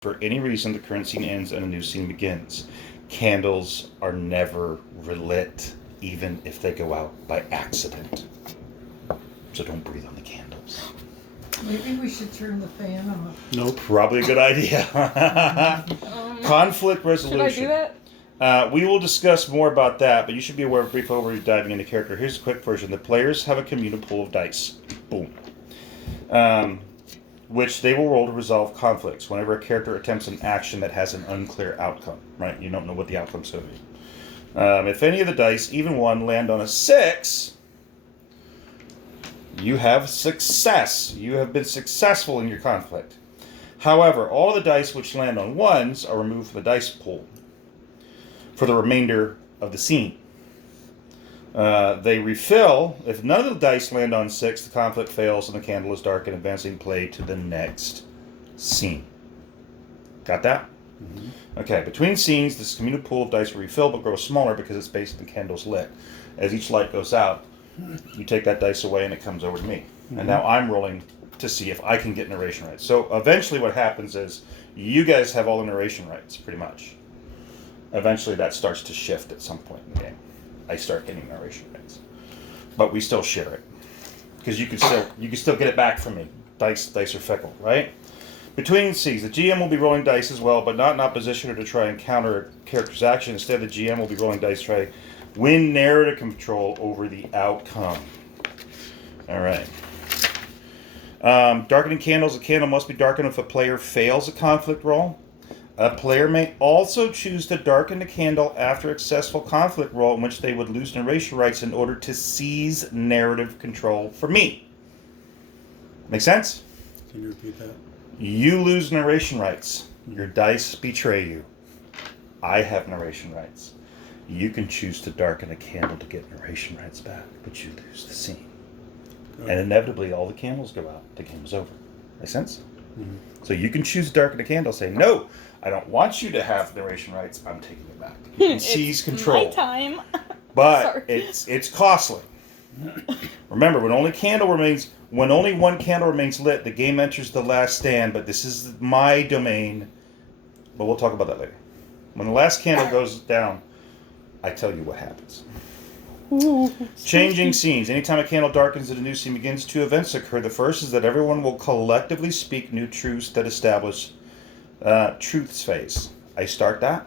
for any reason, the current scene ends and a new scene begins. Candles are never relit, even if they go out by accident. So don't breathe on the candles. Maybe we should turn the fan off. Nope. Probably a good idea. Conflict resolution. Should I do that? We will discuss more about that, but you should be aware of a brief overview diving into character. Here's a quick version. The players have a communal pool of dice. Boom. Which they will roll to resolve conflicts whenever a character attempts an action that has an unclear outcome, right? You don't know what the outcome's going to be. If any of the dice, even one, land on a 6, you have success. You have been successful in your conflict. However, all the dice which land on 1s are removed from the dice pool for the remainder of the scene. They refill. If none of the dice land on 6, the conflict fails and the candle is dark and advancing play to the next scene. Got that? Mm-hmm. Okay, between scenes, this communal pool of dice will refill but grow smaller because it's based on the candles lit. As each light goes out, you take that dice away and it comes over to me. Mm-hmm. And now I'm rolling to see if I can get narration rights. So eventually what happens is you guys have all the narration rights, pretty much. Eventually that starts to shift at some point in the game. I start getting narration rights, but we still share it because you can still get it back from me. Dice are fickle, right? Between scenes, the GM will be rolling dice as well, but not in opposition or to try and counter a character's action. Instead, the GM will be rolling dice to try to win narrative control over the outcome. All right. Darkening candles. A candle must be darkened if a player fails a conflict roll. A player may also choose to darken the candle after a successful conflict roll in which they would lose narration rights in order to seize narrative control for me. Make sense? Can you repeat that? You lose narration rights. Your dice betray you. I have narration rights. You can choose to darken a candle to get narration rights back, but you lose the scene. And inevitably all the candles go out. The game's over. Make sense? Mm-hmm. So you can choose to darken a candle, say, no, I don't want you to have narration rights. I'm taking it back. You can seize control. My time. But it's costly. Remember, when only one candle remains lit, the game enters the last stand. But this is my domain. But we'll talk about that later. When the last candle goes down, I tell you what happens. Ooh. Changing scenes. Anytime a candle darkens and a new scene begins, 2 events occur. The first is that everyone will collectively speak new truths that establish truths phase. I start that,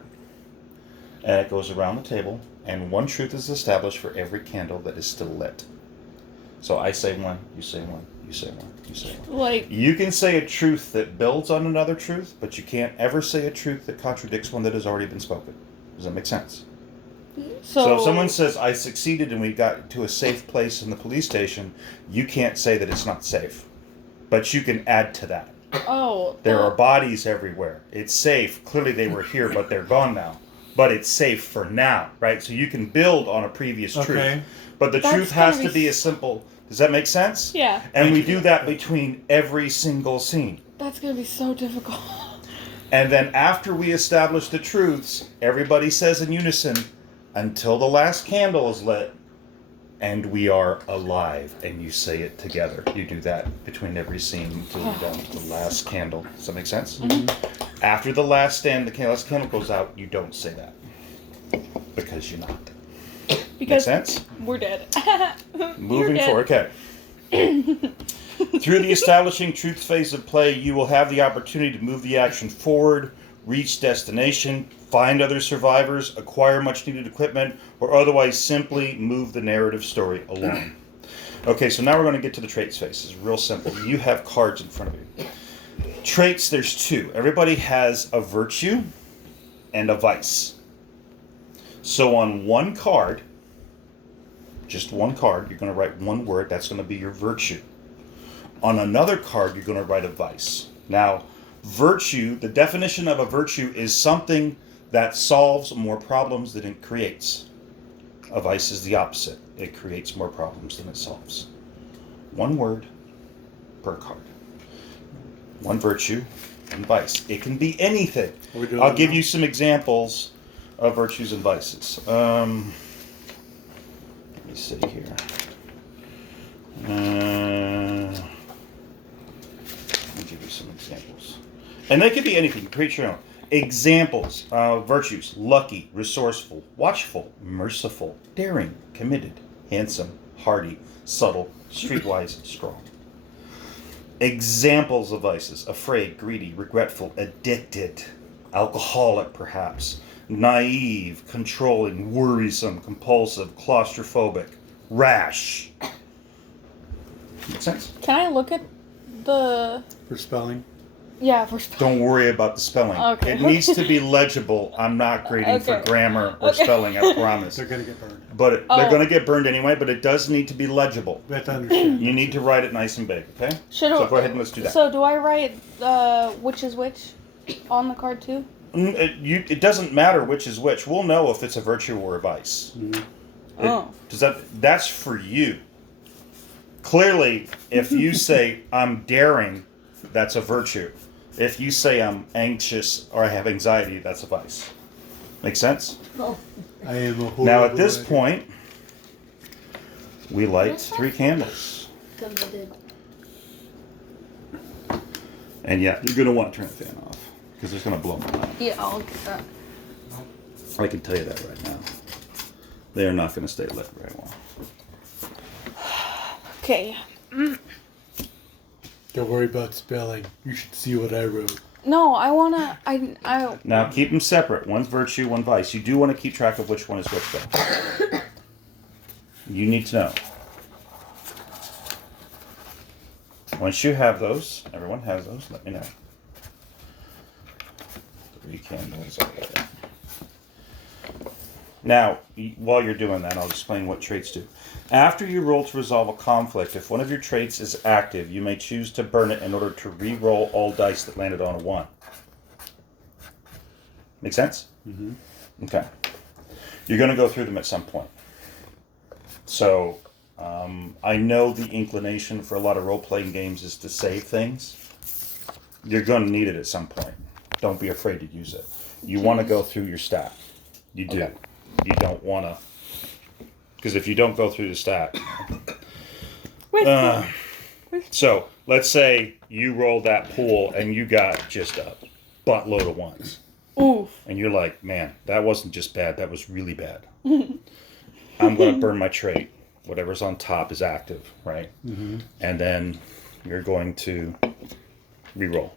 and it goes around the table, and one truth is established for every candle that is still lit. So I say one, you say one, you say one, you say one. Like, you can say a truth that builds on another truth, but you can't ever say a truth that contradicts one that has already been spoken. Does that make sense? So if someone says, I succeeded and we got to a safe place in the police station, you can't say that it's not safe. But you can add to that. Oh. There are bodies everywhere. It's safe. Clearly they were here, but they're gone now. But it's safe for now, right? So you can build on a previous truth. But the truth has to be as simple. Does that make sense? Yeah. And we do that between every single scene. That's going to be so difficult. And then after we establish the truths, everybody says in unison, until the last candle is lit, and we are alive, and you say it together. You do that between every scene until you're down to the last candle. Does that make sense? Mm-hmm. After the last last candle goes out, you don't say that. Because you're not. Because make sense? We're dead. Moving forward, okay. Through the establishing truth phase of play, you will have the opportunity to move the action forward, reach destination, find other survivors, acquire much needed equipment, or otherwise simply move the narrative story along. Okay, so now we're going to get to the traits phase. It's real simple. You have cards in front of you. Traits, there's 2. Everybody has a virtue and a vice. So on one card, just one card, you're going to write one word. That's going to be your virtue. On another card, you're going to write a vice. Now, virtue, the definition of a virtue is something that solves more problems than it creates. A vice is the opposite. It creates more problems than it solves. One word per card. One virtue, one vice. It can be anything. I'll give you some examples of virtues and vices. Let me see here. Let me give you some examples. And they could be anything. Create your own. Examples of virtues: lucky, resourceful, watchful, merciful, daring, committed, handsome, hardy, subtle, streetwise, strong. Examples of vices: afraid, greedy, regretful, addicted, alcoholic perhaps, naive, controlling, worrisome, compulsive, claustrophobic, rash. Make sense? Can I look at the? For spelling. Yeah, for spelling. Don't worry about the spelling. Okay. It needs to be legible. I'm not grading for Okay. grammar or Okay. spelling, I promise. They're gonna get burned. But Oh. they're going to get burned anyway, but it does need to be legible. We have to understand. You need to write it nice and big, okay? Should So go ahead and let's do that. So do I write which is which on the card too? It doesn't matter which is which. We'll know if it's a virtue or a vice. Oh. That's for you. Clearly, if you say I'm daring, that's a virtue. If you say I'm anxious or I have anxiety, that's a vice. Make sense? Oh, I am a horrible Now at this writer. point, we light 3 candles. And yeah, you're going to want to turn the fan off because it's going to blow my mind. Yeah, I'll get that. I can tell you that right now. They are not going to stay lit very well. Okay. Don't worry about spelling. You should see what I wrote. No, I wanna. I. Now keep them separate. One's virtue, one vice. You do want to keep track of which one is which, though. You need to know. Once you have those, everyone has those. Let me know. 3 candles. Okay. Now, while you're doing that, I'll explain what traits do. After you roll to resolve a conflict, if one of your traits is active, you may choose to burn it in order to re-roll all dice that landed on a 1. Make sense? Mm-hmm. Okay. You're going to go through them at some point. So, I know the inclination for a lot of role-playing games is to save things. You're going to need it at some point. Don't be afraid to use it. You want to go through your stack. You do. Okay. You don't want to... Because if you don't go through the stack... With So, let's say you rolled that pool and you got just a buttload of 1s. oof. And you're like, man, that wasn't just bad, that was really bad. I'm going to burn my trait. Whatever's on top is active, right? Mm-hmm. And then you're going to re-roll.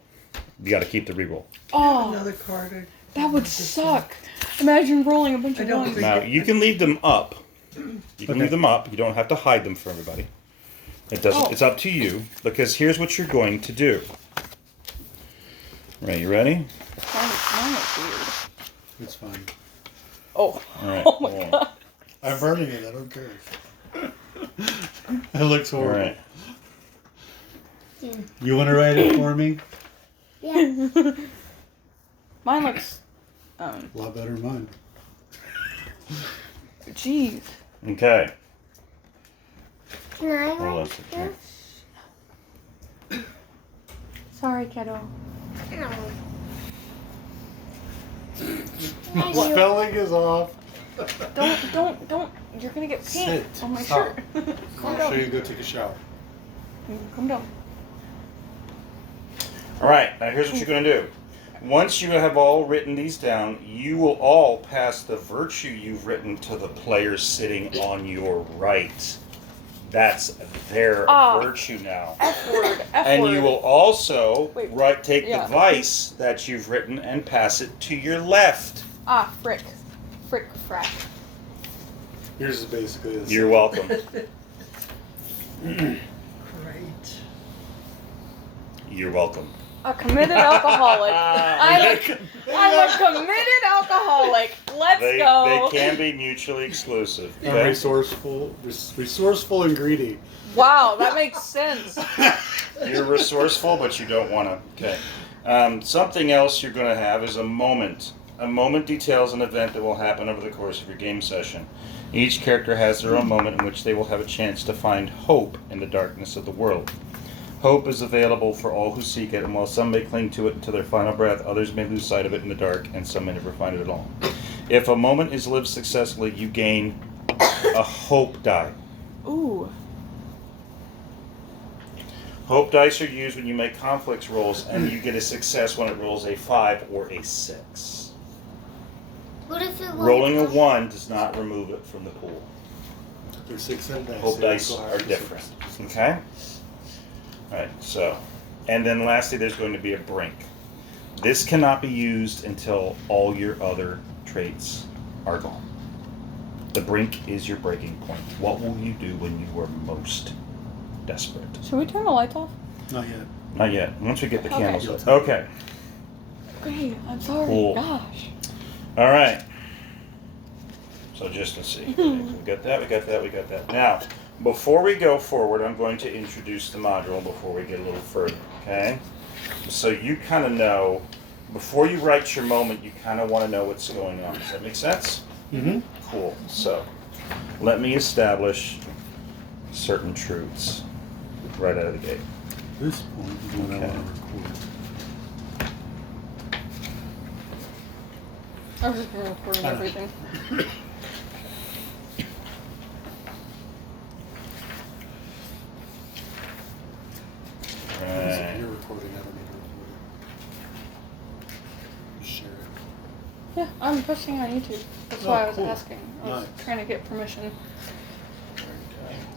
You got to keep the re-roll. Oh, another card. that would suck. Imagine rolling a bunch I of don't ones. think- Now, you can leave them up. You can leave them up. You don't have to hide them for everybody. It doesn't. Oh. It's up to you, because here's what you're going to do. Right, you ready? Mine looks weird. It's fine. Oh. All right. Oh my hold on. god. I'm burning it. I don't care. It looks All horrible. right. You want to write it for me? Mine looks. A lot better than mine. Jeez. Okay. Can I Hold on a write second. this? Sorry, kiddo. No. Spelling is off. Don't. You're gonna get paint Sit. on my Stop. shirt. I'll show you go take a shower. Come down. All right. Now here's what you're going to do. Once you have all written these down, you will all pass the virtue you've written to the player sitting on your right. That's their Ah. virtue now. F word. F And word. you will also Wait. take Yeah. the vice that you've written and pass it to your left. Ah, frick. Frick, frack. Yours is basically the same. You're welcome. Great. You're welcome. A committed alcoholic. I'm a committed alcoholic. Let's They go. can be mutually exclusive. And Okay? resourceful and greedy. Wow, that makes sense. You're resourceful, but you don't want to. Okay. Something else you're going to have is a moment. A moment details an event that will happen over the course of your game session. Each character has their own moment in which they will have a chance to find hope in the darkness of the world. Hope is available for all who seek it, and while some may cling to it until their final breath, others may lose sight of it in the dark, and some may never find it at all. If a moment is lived successfully, you gain a hope die. Ooh. Hope dice are used when you make conflicts rolls, and you get a success when it rolls a 5 or a 6. What if it Rolling a 1 does not remove it from the pool. There's 6 in dice. Hope so dice go higher are than different. 6. Okay? Alright, so. And then lastly, there's going to be a brink. This cannot be used until all your other traits are gone. The brink is your breaking point. What will you do when you are most desperate? Should we turn the lights off? Not yet. Not yet. Once we get the Okay. candles lit. Okay. Great. I'm sorry. Cool. Gosh. All right. So just to see. We got that, we got that, we got that. Now, before we go forward, I'm going to introduce the module before we get a little further, okay? So you kind of know, before you write your moment, you kind of want to know what's going on. Does that make sense? Mm-hmm. Cool. So, let me establish certain truths right out of the gate. This point is when I Okay. want to record. I was just recording I know. everything. If Right. you're recording, I don't need to record it. Just share it. Yeah, I'm posting it on YouTube. That's Oh, why I was cool. asking. I was Nice. trying to get permission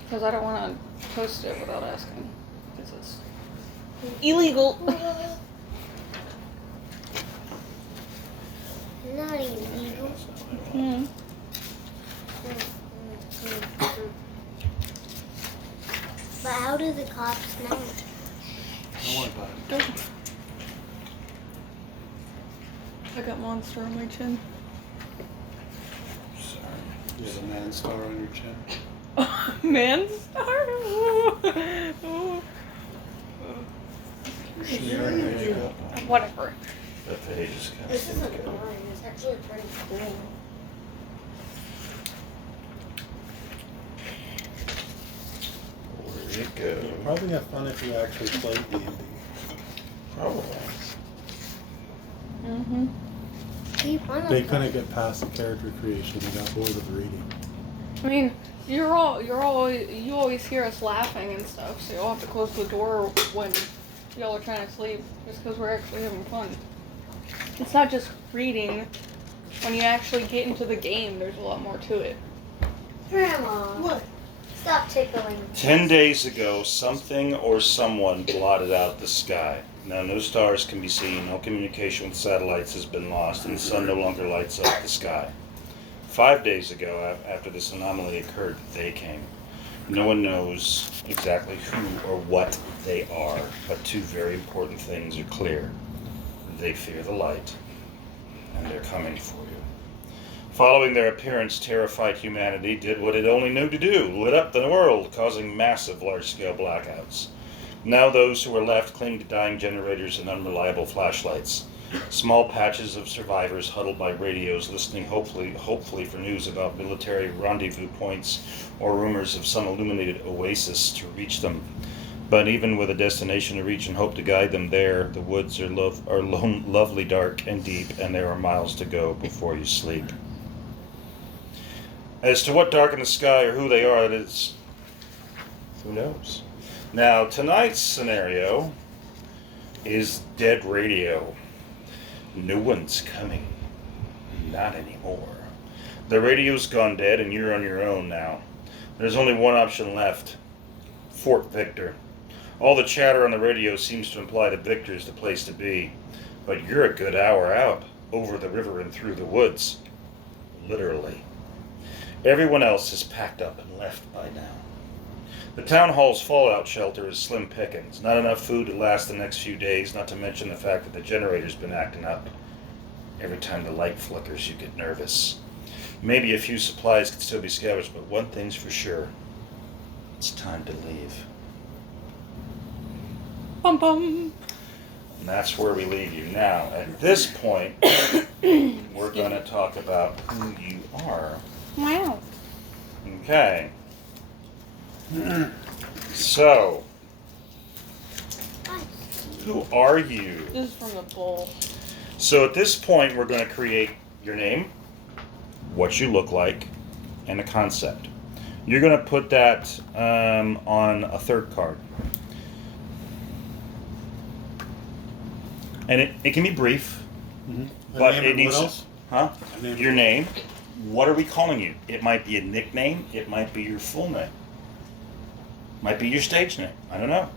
because I don't want to post it without asking because it's illegal. Not illegal. Hmm. But how do the cops know? Don't worry about it. Don't. I got monster on my chin. Sorry. You have a man star on your chin. Man star. Ooh. You're smearing your makeup. Whatever. The pages kind of This seem isn't good. boring. It's actually pretty cool. Where you go? Probably have fun if you actually played D&D. Probably. Mhm. Keep on They couldn't get past the character creation. They got bored of reading. I mean, you always hear us laughing and stuff, so you'll have to close the door when y'all are trying to sleep, just because we're actually having fun. It's not just reading. When you actually get into the game, there's a lot more to it. Grandma, What? stop tickling. 10 days ago, something or someone blotted out the sky. Now, no stars can be seen, no communication with satellites has been lost, and the sun no longer lights up the sky. 5 days ago, after this anomaly occurred, they came. No one knows exactly who or what they are, but two very important things are clear. They fear the light, and they're coming for you. Following their appearance, terrified humanity did what it only knew to do, lit up the world, causing massive large-scale blackouts. Now those who are left cling to dying generators and unreliable flashlights. Small patches of survivors huddled by radios, listening hopefully for news about military rendezvous points or rumors of some illuminated oasis to reach them. But even with a destination to reach and hope to guide them there, the woods are lovely, dark, and deep, and there are miles to go before you sleep. As to what darkened the sky or who they are, it is... who knows? Now, tonight's scenario is dead radio. No one's coming. Not anymore. The radio's gone dead and you're on your own now. There's only one option left. Fort Victor. All the chatter on the radio seems to imply that Victor is the place to be. But you're a good hour out, over the river and through the woods. Literally. Everyone else is packed up and left by now. The town hall's fallout shelter is slim pickings. Not enough food to last the next few days, not to mention the fact that the generator's been acting up. Every time the light flickers, you get nervous. Maybe a few supplies can still be scavenged, but one thing's for sure. It's time to leave. Bum bum. And that's where we leave you. Now, at this point, we're going to talk about who you are. Wow. Okay. So, who are you? This is from the bowl. So at this point, we're going to create your name, what you look like, and a concept. You're going to put that on a third card. And it can be brief, Mm-hmm. but it needs what to, else? huh? A name. Your name. What are we calling you? It might be a nickname. It might be your full name. Might be your stage name. I don't know.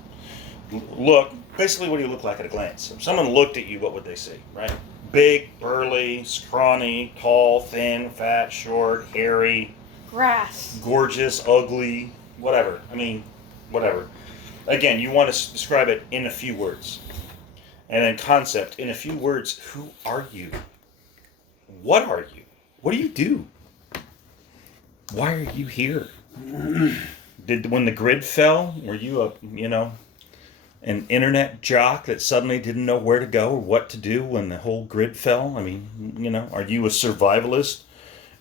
Look, basically, what do you look like at a glance? If someone looked at you, what would they see, right? Big, burly, scrawny, tall, thin, fat, short, hairy, Grass. gorgeous, ugly, whatever. I mean, whatever. Again, you want to describe it in a few words. And then concept, in a few words, who are you? What are you? What do you do? Why are you here? When the grid fell, were you an internet jock that suddenly didn't know where to go or what to do when the whole grid fell? I mean, are you a survivalist?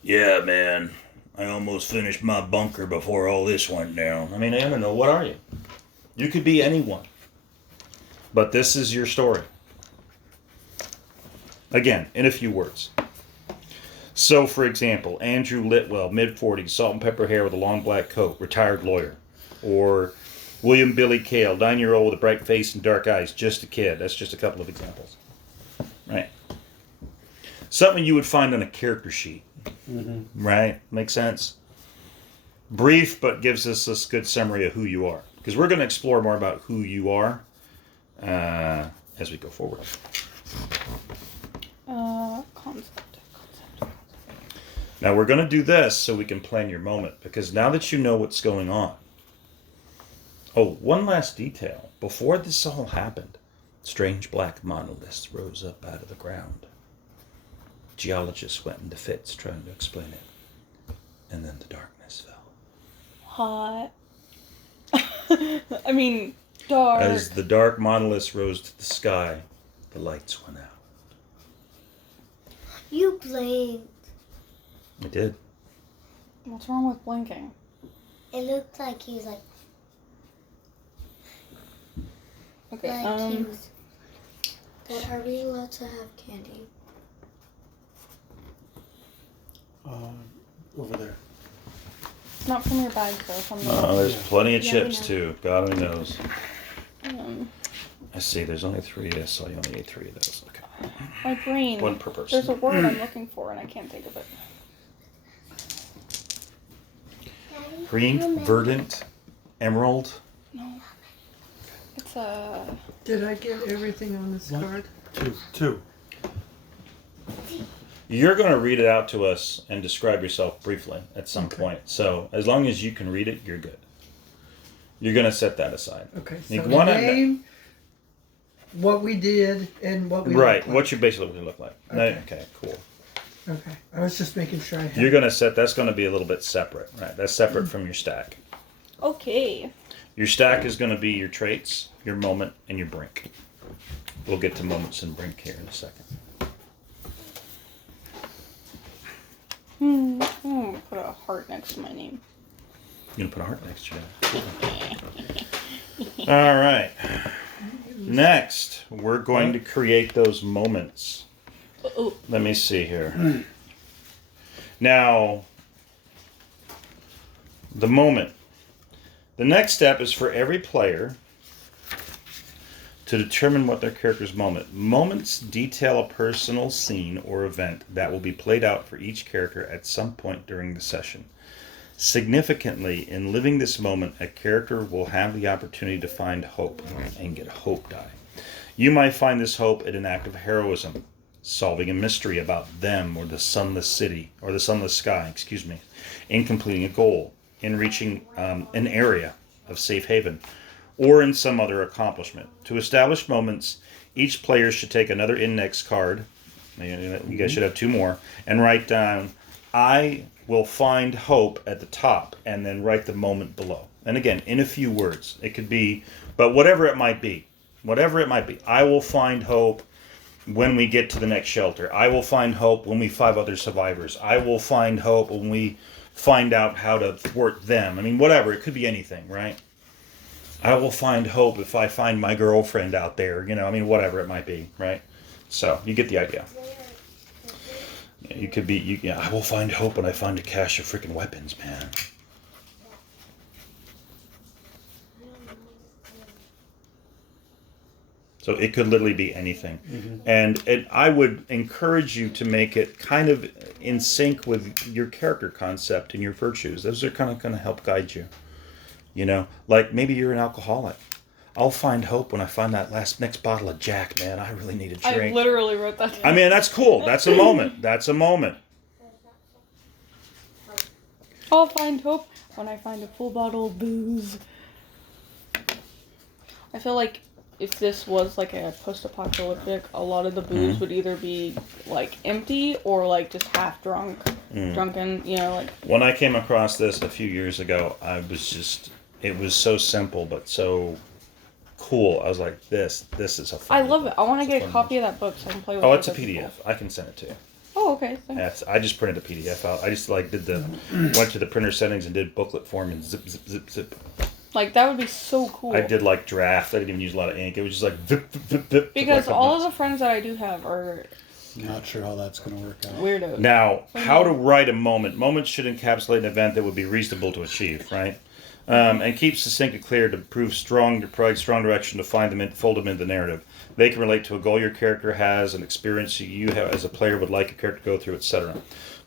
Yeah, man. I almost finished my bunker before all this went down. I mean, I don't know. What are you? You could be anyone. But this is your story. Again, in a few words. So, for example, Andrew Litwell, mid-40s, salt and pepper hair with a long black coat, retired lawyer. Or William Billy Cale, 9-year-old with a bright face and dark eyes, just a kid. That's just a couple of examples. Right? Something you would find on a character sheet. Mm-hmm. Right? Makes sense? Brief, but gives us this good summary of who you are. Because we're going to explore more about who you are as we go forward. Concept. Now we're going to do this so we can plan your moment. Because now that you know what's going on. Oh, one last detail. Before this all happened, strange black monoliths rose up out of the ground. Geologists went into fits trying to explain it. And then the darkness fell. Hot. I mean, dark. As the dark monoliths rose to the sky, the lights went out. You blinked. I did. What's wrong with blinking? It looked like he was like Okay, he was. Dad, are we allowed to have candy? Over there. not from your bag, though. From the There's plenty of Yeah, chips, we know. too. God only knows. um, I see, there's only 3. I saw you only ate 3 of those. Okay. my brain. One per person. There's a word I'm looking for, and I can't think of it. Green, verdant, emerald. No. It's a... Did I get everything on this What? card? Two. You're going to read it out to us and describe yourself briefly at some Okay. point. So as long as you can read it, you're good. You're going to set that aside. Okay, You so wanna- name, what we did, and what we Right, look like. what you basically look like. Okay. Okay, cool. Okay, I was just making sure I had. You're going to set, that's going to be a little bit separate, right? That's separate from your stack. Okay. Your stack is going to be your traits, your moment, and your brink. We'll get to moments and brink here in a second. I'm gonna put a heart next to my name. You're going to put a heart next to you. All right. Next, we're going to create those moments. Oh, Let me see here. Now, the moment. The next step is for every player to determine what their character's moment. Moments detail a personal scene or event that will be played out for each character at some point during the session. Significantly, in living this moment, a character will have the opportunity to find hope and get a hope die. You might find this hope in an act of heroism, solving a mystery about them or the sunless city, or the sunless sky, in completing a goal, in reaching an area of safe haven, or in some other accomplishment. To establish moments, each player should take another index card, you guys should have 2 more, and write down, I will find hope at the top, and then write the moment below. And again, in a few words. It could be, but whatever it might be. I will find hope when we get to the next shelter. I will find hope when we find other survivors. I will find hope when we find out how to thwart them. I mean, whatever. It could be anything, right? I will find hope if I find my girlfriend out there. Whatever it might be, right? So, you get the idea. You could be, I will find hope when I find a cache of freaking weapons, man. So it could literally be anything. And I would encourage you to make it kind of in sync with your character concept and your virtues. Those are kind of going to help guide you. You know, like maybe you're an alcoholic. I'll find hope when I find that next bottle of Jack, man. I really need a drink. I literally wrote that down. I mean, that's cool. That's a moment. That's a moment. I'll find hope when I find a full bottle of booze. I feel like if this was like a post-apocalyptic, a lot of the booze would either be like empty or like just half drunk, drunken. You know, like When I came across this a few years ago, it was so simple but so cool. I was like, this is a fun I love it. I want to It's a get a fun copy of that book so I can play with. Oh, it it's a with people. PDF. I can send it to you. Oh, okay. Thanks. I just printed a PDF out. I just like went to the printer settings and did booklet form and zip, zip, zip, zip. Like that would be so cool. I did like draft. I didn't even use a lot of ink. It was just like zip, zip, zip, zip. Because like all of the friends that I do have are Not sure how that's going to work out. weirdos. Now, how to write a moment. Moments should encapsulate an event that would be reasonable to achieve, right? And keep succinct and clear to provide strong direction to fold them into the narrative. They can relate to a goal your character has, an experience you have as a player would like a character to go through, etc.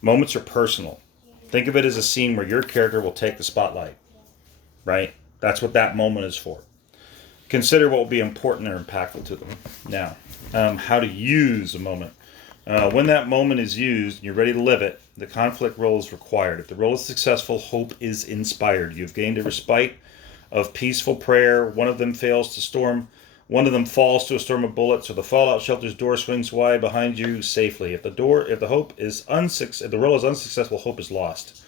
Moments are personal. Think of it as a scene where your character will take the spotlight, right? That's what that moment is for. Consider what will be important or impactful to them. Now, how to use a moment. When that moment is used and you're ready to live it, the conflict roll is required. If the roll is successful, hope is inspired. You've gained a respite of peaceful prayer. One of them falls to a storm of bullets, or the fallout shelter's door swings wide behind you safely. If the roll is unsuccessful, hope is lost.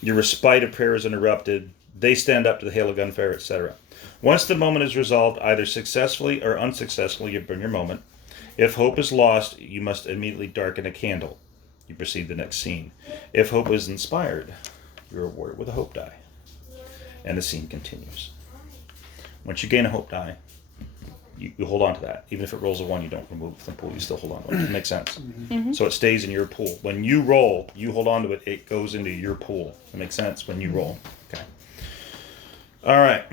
Your respite of prayer is interrupted. They stand up to the hail of gunfire, etc. Once the moment is resolved, either successfully or unsuccessfully, you burn your moment. If hope is lost, you must immediately darken a candle. You proceed to the next scene. If hope is inspired, you're rewarded with a hope die. And the scene continues. Once you gain a hope die, you hold on to that. Even if it rolls a 1, you don't remove it from the pool. You still hold on to it. Does it make sense? Mm-hmm. So it stays in your pool. When you roll, you hold on to it. It goes into your pool. It makes sense when you roll. Okay. All right.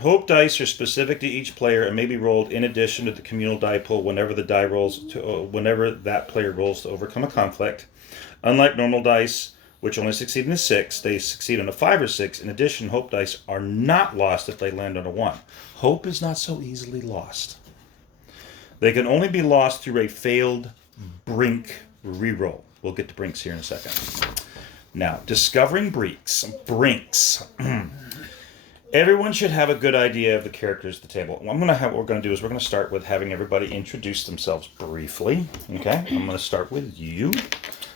Hope dice are specific to each player and may be rolled in addition to the communal die pool whenever that player rolls to overcome a conflict. Unlike normal dice, which only succeed in a 6, they succeed on a 5 or 6. In addition, hope dice are not lost if they land on a 1. Hope is not so easily lost. They can only be lost through a failed brink reroll. We'll get to brinks here in a second. Now, discovering brinks. Everyone should have a good idea of the characters at the table. What we're going to do is we're going to start with having everybody introduce themselves briefly. Okay? I'm going to start with you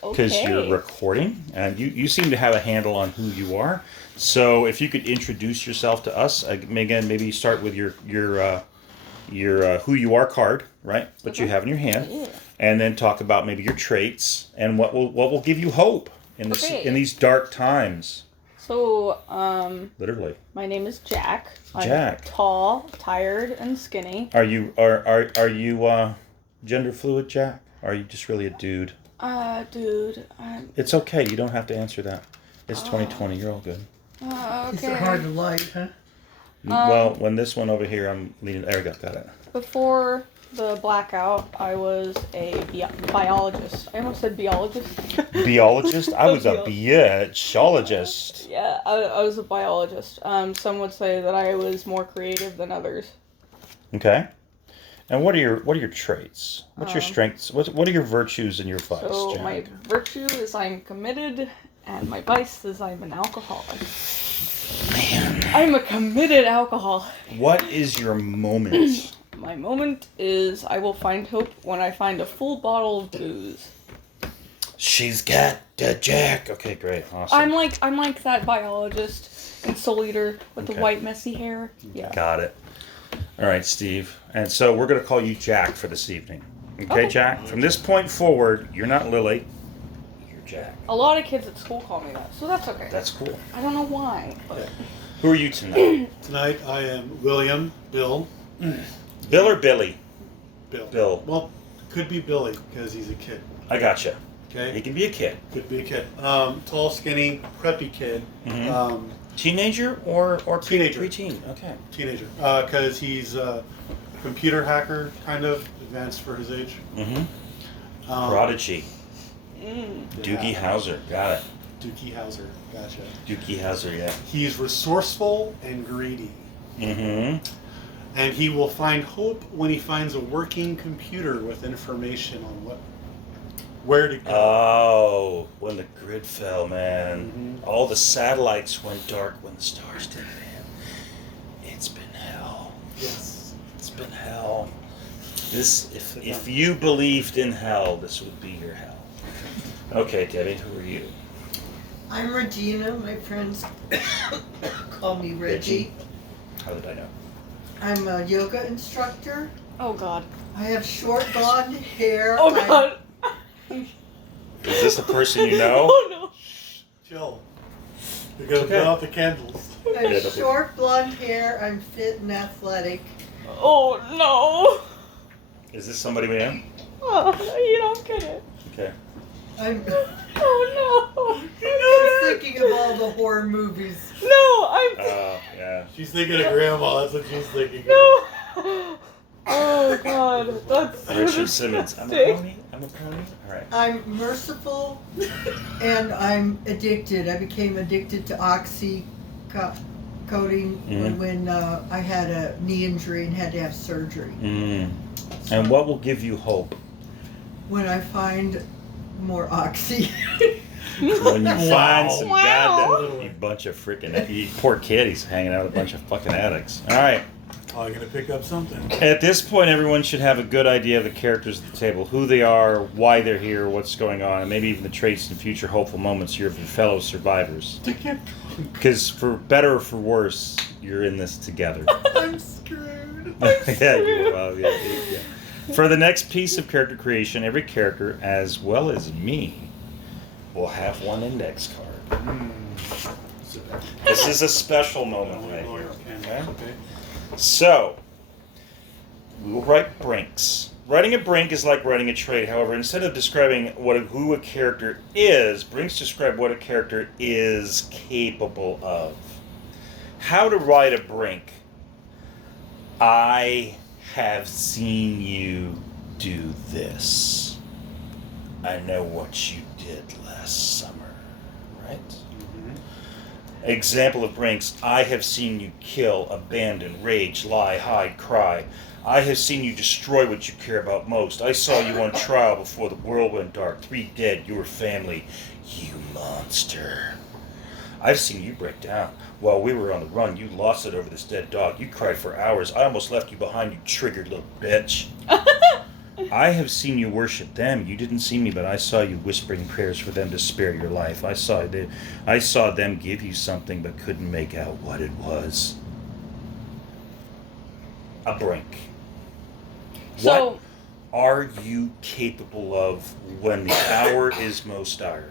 because you're recording, and you seem to have a handle on who you are. So if you could introduce yourself to us, again, maybe start with your who you are card, right? What you have in your hand, and then talk about maybe your traits and what will give you hope in this in these dark times. So, literally. My name is Jack. Jack. I'm tall, tired, and skinny. Are you gender fluid, Jack? Or are you just really a dude? Dude. It's okay. You don't have to answer that. It's 2020. You're all good. Okay. It's hard to light, huh? Well, when this one over here, I'm leaning. There we go. Got it. Before the blackout, I was a biologist. I almost said biologist. Biologist? I was a biologist. Yeah, I was a biologist. Some would say that I was more creative than others. Okay. And what are your traits? What's your strengths? What are your virtues and your vice, So Jack? my virtue is I'm committed, and my vice is I'm an alcoholic. Man. I'm a committed alcoholic. What is your moment? My moment is I will find hope when I find a full bottle of booze. She's got the Jack. Okay, great. Awesome. I'm like that biologist in Soul Eater with the white messy hair. Yeah. Got it. All right, Steve. And so we're going to call you Jack for this evening. Okay, Jack? From this point forward, you're not Lily. You're Jack. A lot of kids at school call me that, so that's okay. That's cool. I don't know why, but... Who are you tonight? Tonight I am William, Bill. Bill or Billy? Bill. Bill. Well, could be Billy because he's a kid. I gotcha. Okay. He can be a kid. Could be a kid. Tall, skinny, preppy kid. Teenager or Teenager. preteen? Okay. Teenager. Because he's computer hacker, kind of advanced for his age. Mm-hmm. Um, Prodigy. Doogie Howser. Got it. Doogie Howser. Gotcha. Doogie Howser, yeah. He's resourceful and greedy. Mm-hmm. And he will find hope when he finds a working computer with information on where to go. Oh, when the grid fell, man. Mhm. All the satellites went dark when the stars did, man. It's been hell. Yes. It's been hell. If you believed in hell, this would be your hell. Okay, Debbie, who are you? I'm Regina. My friends call me Reggie. How did I know? I'm a yoga instructor. Oh God. I have short blonde hair. Oh God. Is this the person you know? Oh no. Chill. You're going to Okay. put out the candles. I have short blonde hair. I'm fit and athletic. Oh no. Is this somebody we know? Oh, you don't get it. Okay. I'm Oh just thinking of all the horror movies. no. No, I'm. Yeah. She's thinking of Grandma. That's what she's thinking of. No. Oh God, that's Richard Simmons. I'm a disgusting. pony. I'm a pony. All right. I'm merciful and I'm addicted. I became addicted to oxy coating when I had a knee injury and had to have surgery. Mm. And what will give you hope? When I find more oxy. When you find some Wow. goddamn you bunch of freaking you poor kid, he's hanging out with a bunch of fucking addicts. All right. I'm going to pick up something. At this point, everyone should have a good idea of the characters at the table, who they are, why they're here, what's going on, and maybe even the traits and future hopeful moments of your fellow survivors. Because for better or for worse, you're in this together. I'm screwed. Yeah. For the next piece of character creation, every character, as well as me, will have one index card. This is a special moment right here. Okay? So, we will write brinks. Writing a brink is like writing a trait. However, instead of describing who a character is, brinks describe what a character is capable of. How to write a brink. I have seen you do this. I know what you did last summer, right? Example of brinks. I have seen you kill, abandon, rage, lie, hide, cry. I have seen you destroy what you care about most. I saw you on trial before the world went dark. 3 dead, your family. You monster. I've seen you break down. While we were on the run, you lost it over this dead dog. You cried for hours. I almost left you behind, you triggered little bitch. I have seen you worship them. You didn't see me, but I saw you whispering prayers for them to spare your life. I saw them give you something, but couldn't make out what it was. A brink. So, What are you capable of when the hour is most dire?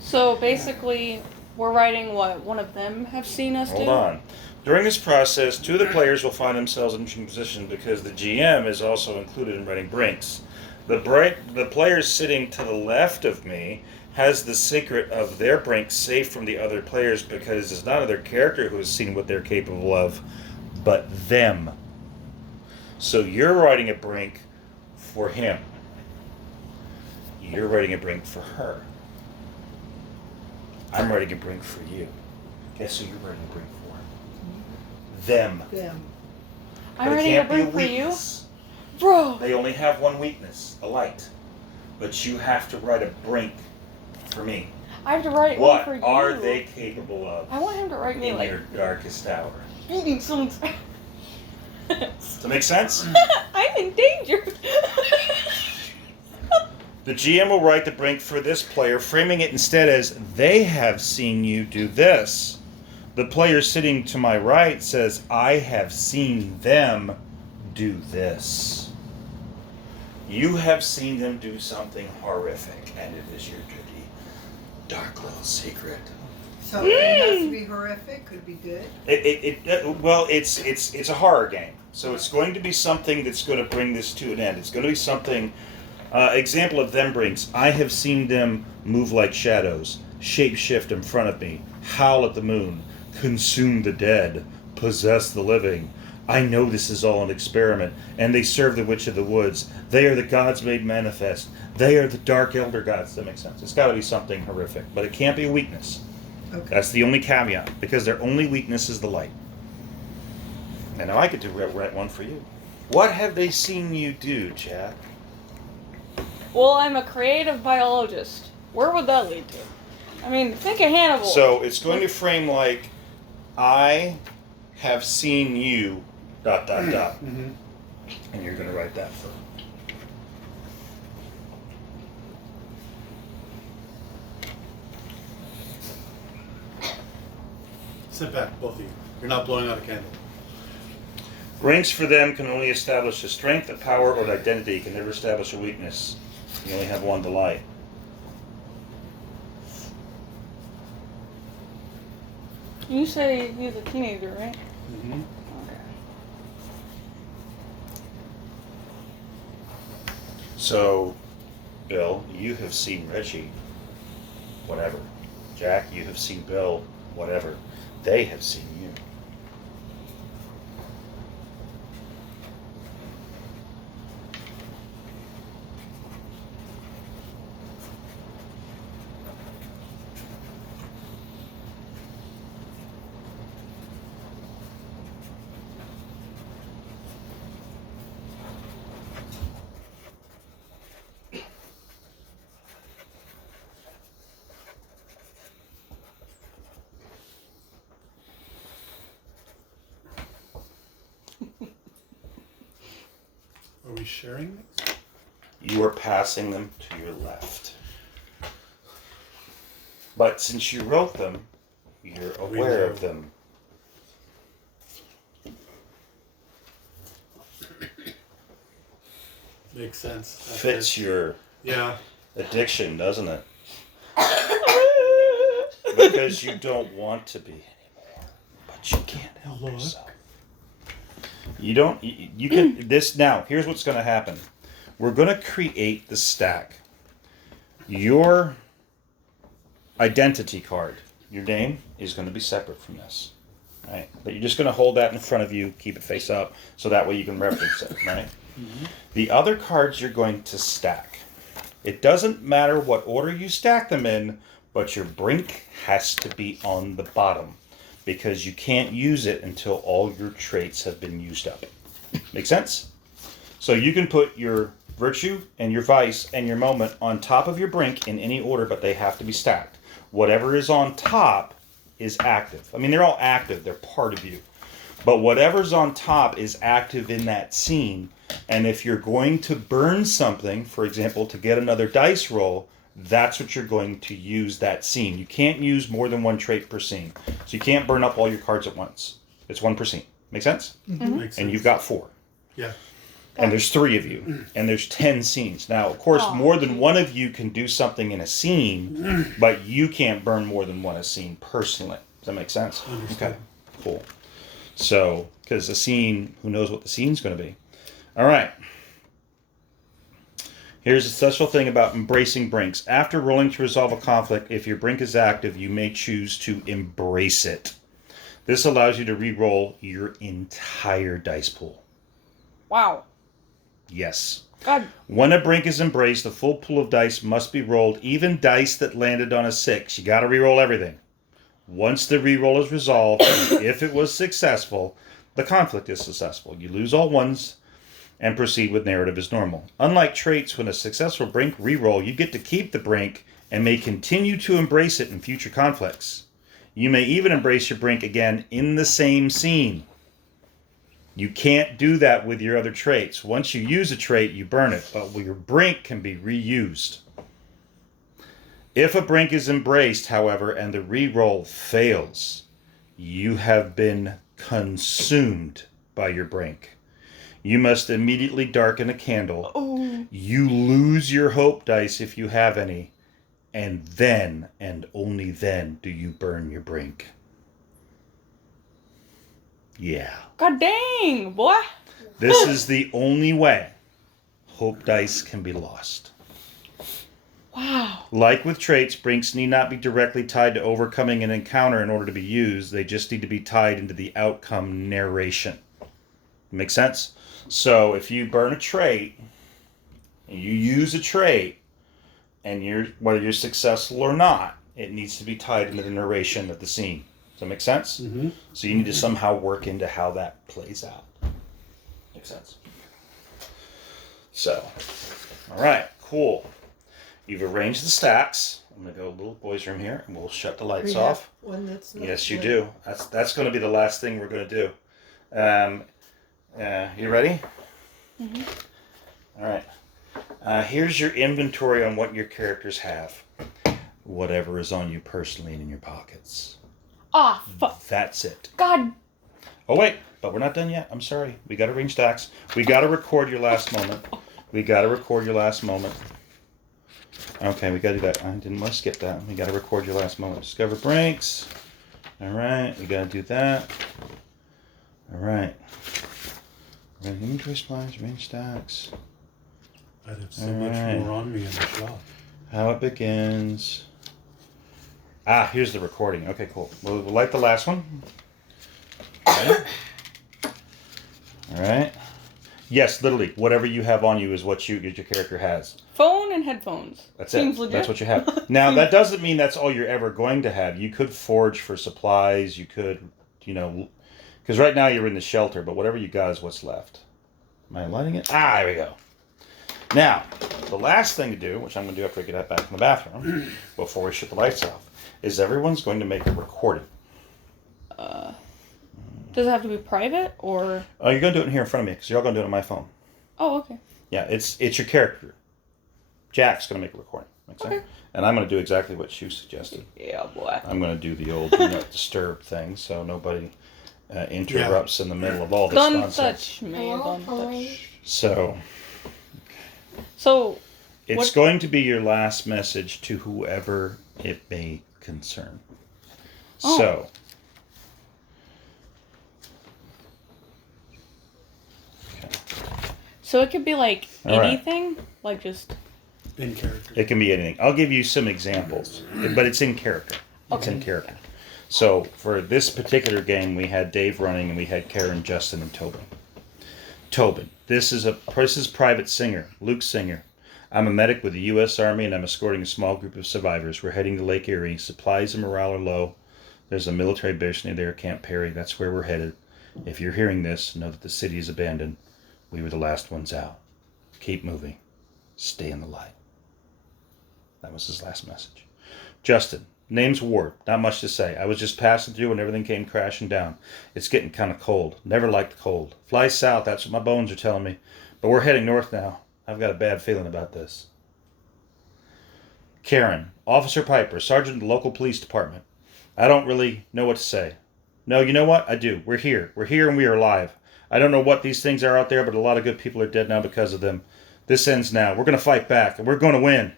so basically, we're writing what one of them have seen us do. Hold on. During this process, 2 of the players will find themselves in an interesting position because the GM is also included in writing brinks. The player sitting to the left of me has the secret of their brink safe from the other players because it's not another character who has seen what they're capable of, but them. So you're writing a brink for him. You're writing a brink for her. I'm writing a brink for you. Guess who you're writing a brink for? Them. I'm But it writing a can't be brink for you, weakness. bro. They only have one weakness, a light. But you have to write a brink for me. I have to write What one for you. are they capable of I want him to write me in like your darkest hour? eating some. Does that make sense? I'm in danger. The GM will write the brink for this player, framing it instead as, they have seen you do this. The player sitting to my right says, I have seen them do this. You have seen them do something horrific, and it is your dirty, dark little secret. So it has to be horrific, could be good. It's a horror game. So it's going to be something that's going to bring this to an end. It's going to be something, example of them brings, I have seen them move like shadows, shape-shift in front of me, howl at the moon, consume the dead, possess the living. I know this is all an experiment, and they serve the Witch of the Woods. They are the gods made manifest. They are the dark elder gods. That makes sense. It's got to be something horrific, but it can't be a weakness. Okay. That's the only caveat, because their only weakness is the light. And now I get to write one for you. What have they seen you do, Jack? Well, I'm a creative biologist. Where would that lead to? I mean, think of Hannibal. So it's going to frame like, I have seen you, ... Mm-hmm. And you're going to write that for. Sit back, both of you. You're not blowing out a candle. Ranks for them can only establish a strength, a power, or an identity. Can never establish a weakness. You only have one to light. You say he's a teenager, right? Mm-hmm. Okay. So, Bill, you have seen Reggie, whatever. Jack, you have seen Bill, whatever. They have seen you. Are we sharing these? You are passing them to your left. But since you wrote them, you're aware of them. Makes sense. Fits your Yeah. addiction, doesn't it? Because you don't want to be anymore, but you can't help Look. yourself. You don't. You can. This now. Here's what's going to happen. We're going to create the stack. Your identity card, your name, is going to be separate from this, right? But you're just going to hold that in front of you, keep it face up, so that way you can reference it, right? Mm-hmm. The other cards you're going to stack. It doesn't matter what order you stack them in, but your brink has to be on the bottom, because you can't use it until all your traits have been used up. Make sense? So you can put your virtue and your vice and your moment on top of your brink in any order, but they have to be stacked. Whatever is on top is active. I mean, they're all active. They're part of you. But whatever's on top is active in that scene. And if you're going to burn something, for example, to get another dice roll, that's what you're going to use that scene. You can't use more than one trait per scene. So you can't burn up all your cards at once. It's one per scene. Make sense? Mm-hmm. Makes sense. And you've got 4. Yeah. And there's 3 of you. And there's 10 scenes. Now, of course, more than one of you can do something in a scene, but you can't burn more than one a scene personally. Does that make sense? Understood. Okay, cool. So, because the scene, who knows what the scene's going to be. All right. Here's a special thing about embracing brinks. After rolling to resolve a conflict, if your brink is active, you may choose to embrace it. This allows you to re-roll your entire dice pool. Wow. Yes. God. When a brink is embraced, the full pool of dice must be rolled, even dice that landed on a 6. You got to re-roll everything. Once the re-roll is resolved, if it was successful, the conflict is successful. You lose all ones and proceed with narrative as normal. Unlike traits, when a successful brink re-roll, you get to keep the brink and may continue to embrace it in future conflicts. You may even embrace your brink again in the same scene. You can't do that with your other traits. Once you use a trait, you burn it, but your brink can be reused. If a brink is embraced, however, and the re-roll fails, you have been consumed by your brink. You must immediately darken a candle. Oh. You lose your hope dice if you have any, and then, and only then, do you burn your brink. Yeah. God dang, boy. This is the only way hope dice can be lost. Wow. Like with traits, brinks need not be directly tied to overcoming an encounter in order to be used. They just need to be tied into the outcome narration. Makes sense? So if you burn a trait, and you use a trait, and whether you're successful or not, it needs to be tied into the narration of the scene. Does that make sense? Mm-hmm. So you need to somehow work into how that plays out. Makes sense? So, all right, cool. You've arranged the stacks. I'm going to go to the little boys' room here, and we'll shut the lights We have off. one that's not Yes, you lit. do. That's going to be the last thing we're going to do. You ready? Mhm. All right. Here's your inventory on what your characters have. Whatever is on you personally and in your pockets. Ah, fuck. That's it. God. Oh, wait. But we're not done yet. I'm sorry. We got to ring stacks. We got to record your last moment. We got to record your last moment. Okay, we got to do that. I didn't want to skip that. We got to record your last moment. Discover breaks. All right. We got to do that. All right. Inventory supplies, ring stacks. I'd have so All much right. more on me in the shop. How it begins. Here's the recording. Okay, cool. We'll light the last one. Okay. All right. Yes, literally, whatever you have on you is what your character has. Phone and headphones. That's Seems it. legit. That's what you have. Now, that doesn't mean that's all you're ever going to have. You could forage for supplies. You could, because right now you're in the shelter, but whatever you got is what's left. Am I lighting it? There we go. Now, the last thing to do, which I'm going to do after I get back from the bathroom, before we shut the lights off, is everyone's going to make a recording. Does it have to be private or? Oh, you're going to do it in here in front of me, because you're all going to do it on my phone. Oh, okay. Yeah, it's your character. Jack's going to make a recording. Make sense? Okay. And I'm going to do exactly what you suggested. Yeah, boy. I'm going to do the old do not disturb thing, so nobody interrupts in the middle of all this Don't nonsense. touch me. Hello, Don't Pauline. touch. So, It's What- going to be your last message to whoever it may concern. Oh. So, so it could be like All right. anything, like just. In character. it can be anything. I'll give you some examples, but it's in character. It's in character. So, for this particular game, we had Dave running, and we had Karen, Justin, and Tobin. Tobin, this is Private Singer, Luke Singer. I'm a medic with the U.S. Army, and I'm escorting a small group of survivors. We're heading to Lake Erie. Supplies and morale are low. There's a military base near there, Camp Perry. That's where we're headed. If you're hearing this, know that the city is abandoned. We were the last ones out. Keep moving. Stay in the light. That was his last message. Justin, name's Ward. Not much to say. I was just passing through and everything came crashing down. It's getting kind of cold. Never liked the cold. Fly south, that's what my bones are telling me. But we're heading north now. I've got a bad feeling about this. Karen, Officer Piper, Sergeant of the local police department. I don't really know what to say. No, you know what? I do. We're here. We're here and we are alive. I don't know what these things are out there, but a lot of good people are dead now because of them. This ends now. We're going to fight back and we're going to win.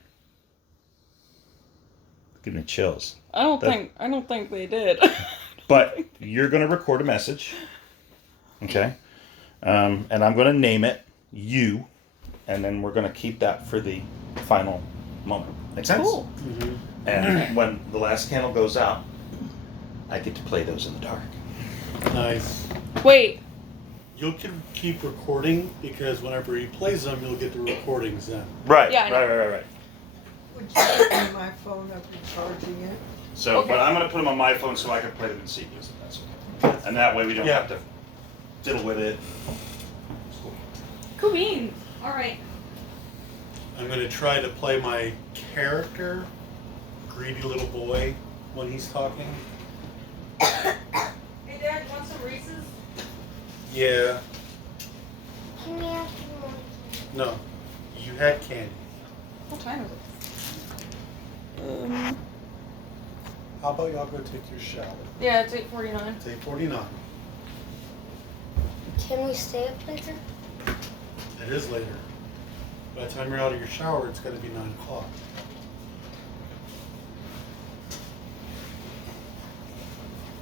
Give me chills. I don't think they did. But you're going to record a message. Okay? And I'm going to name it you. And then we're going to keep that for the final moment. Make sense? Cool. Mm-hmm. And when the last candle goes out, I get to play those in the dark. Nice. Wait. You'll keep recording because whenever he plays them, you'll get the recordings then. Right. Yeah, I know. Right. Would you bring my phone up and charging it? So, Okay. but I'm going to put them on my phone so I can play them in sequence if that's okay. And that way we don't Yeah. have to diddle with it. Cool beans. All right. I'm going to try to play my character, greedy little boy, when he's talking. Hey, Dad, want some Reese's? Yeah. Can we have one? No. You had candy. What time is it? How about y'all go take your shower? Yeah, it's 8:49. It's 8:49. Can we stay up later? It is later. By the time you're out of your shower, it's going to be 9 o'clock.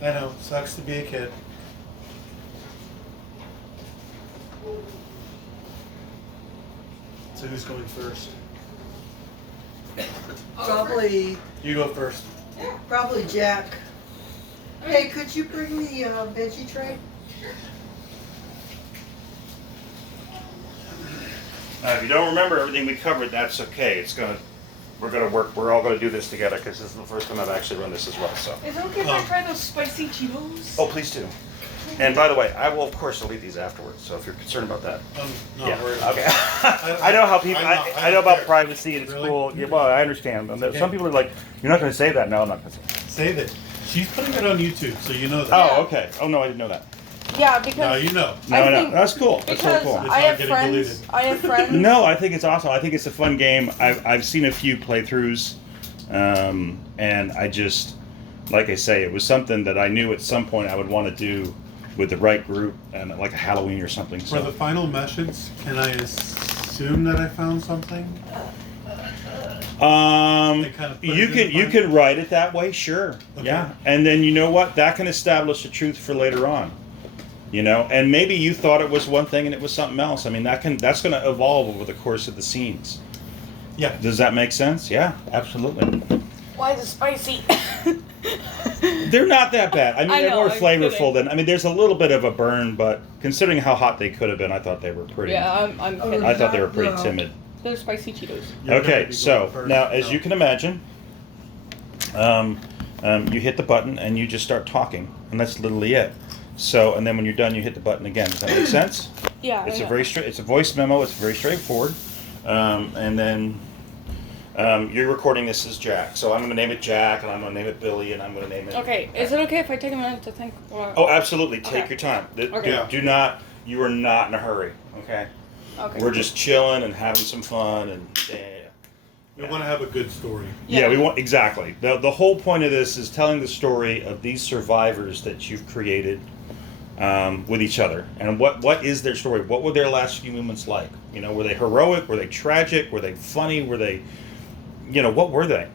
I know. Sucks to be a kid. So who's going first? Probably You go first. Jack. Hey, could you bring the veggie tray? Now, if you don't remember everything we covered, that's okay. We're all gonna do this together because this is the first time I've actually run this as well. So. Is it okay if I try those spicy Cheetos? Oh, please do. And by the way, I will of course delete these afterwards. So if you're concerned about that. No, Yeah. we're Okay. I know how people. I know don't about care. privacy and it's Really? cool. Yeah, well, I understand. okay. Some people are like, "You're not going to say that." No, I'm not going to say that. Save it. She's putting it on YouTube, so you know that. Oh, okay. Oh no, I didn't know that. Yeah, because Now you know. No, I no, think- that's cool. That's really because cool. It's I not have getting friends. deleted. I have friends. No, I think it's awesome. I think it's a fun game. I've seen a few playthroughs, and I just, like I say, it was something that I knew at some point I would want to do with the right group and like a Halloween or something. For So. the final message, can I assume that I found something? They kind of put You it in can the you final- can write it that way, sure. Okay. Yeah, and then you know what? That can establish the truth for later on. You know, and maybe you thought it was one thing and it was something else. I mean, that's going to evolve over the course of the scenes. Yeah. Does that make sense? Yeah, absolutely. Why is it spicy? They're not that bad. I mean, I they're know, more I'm flavorful kidding. than. I mean, there's a little bit of a burn, but considering how hot they could have been, I thought they were pretty. Yeah, I'm kidding. I thought they were pretty No. timid. They're spicy Cheetos. You're gonna Okay, be so going first. now, as No. you can imagine, you hit the button and you just start talking, and that's literally it. So, and then when you're done, you hit the button again. Does that make sense? Yeah. It's I a know. very straight. It's a voice memo. It's very straightforward. And then you're recording this as Jack. So I'm going to name it Jack, and I'm going to name it Billy, and I'm going to name it. Okay, is it okay if I take a minute to think? Oh, absolutely. Take Okay. your time. Okay. Yeah. Do not. You are not in a hurry. Okay. Okay. We're just chilling and having some fun, and We want to have a good story. yeah, we want exactly. The whole point of this is telling the story of these survivors that you've created with each other, and what is their story? What were their last few moments like? You know, were they heroic? Were they tragic? Were they funny? Were they, you know, what were they?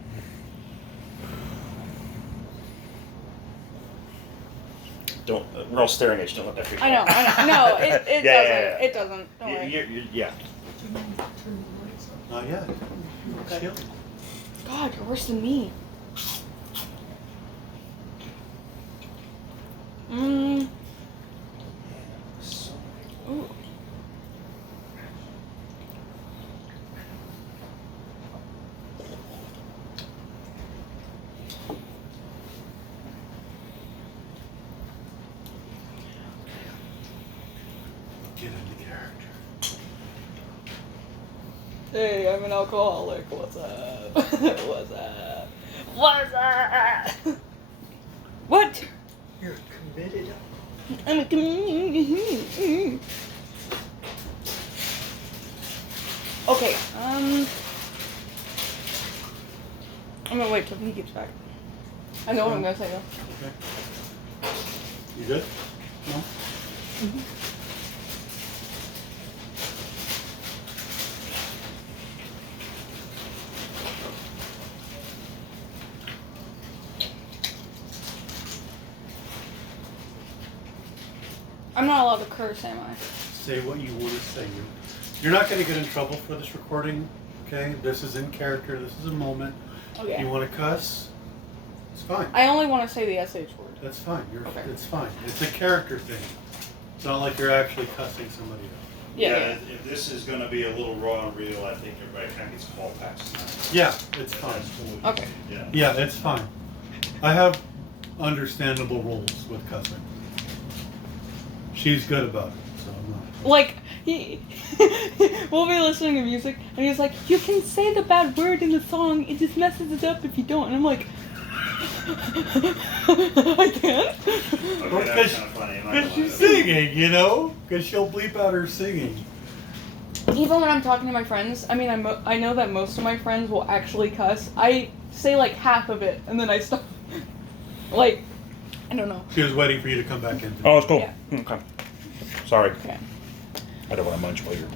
Don't. We're all staring at you. Don't let that freak I you know. out. I know. No, it Yeah, doesn't. yeah, yeah. It doesn't. Don't worry. Yeah. Not yet. Okay. Chill. God, you're worse than me. Ooh. Get into character. Hey, I'm an alcoholic. What's up? What's up? What's up? What? You're committed. I'm a comedian. Okay, I'm gonna wait till he gets back. I know what I'm gonna say though. Okay. You good? No? I'm not allowed to curse, am I? Say what you want to say. You're not going to get in trouble for this recording, okay? This is in character. This is a moment. Okay. You want to cuss? It's fine. I only want to say the SH word. That's fine. Okay. It's fine. It's a character thing. It's not like you're actually cussing somebody else. Yeah. If this is going to be a little raw and real, I think everybody kind of gets called past. Yeah, it's fine. Okay. Yeah. Yeah, it's fine. I have understandable rules with cussing. She's good about it, so I'm not. Like, we'll be listening to music, and he's like, you can say the bad word in the song, it just messes it up if you don't. And I'm like, I can't. Okay, that's kind of funny. I'm not Because gonna she's lie. singing, you know? Because she'll bleep out her singing. Even when I'm talking to my friends, I mean, I know that most of my friends will actually cuss. I say like half of it, and then I stop. Like, I don't know. She was waiting for you to come back in. Oh, it's cool. Yeah. Okay. Sorry. Okay. I don't want to munch while you're.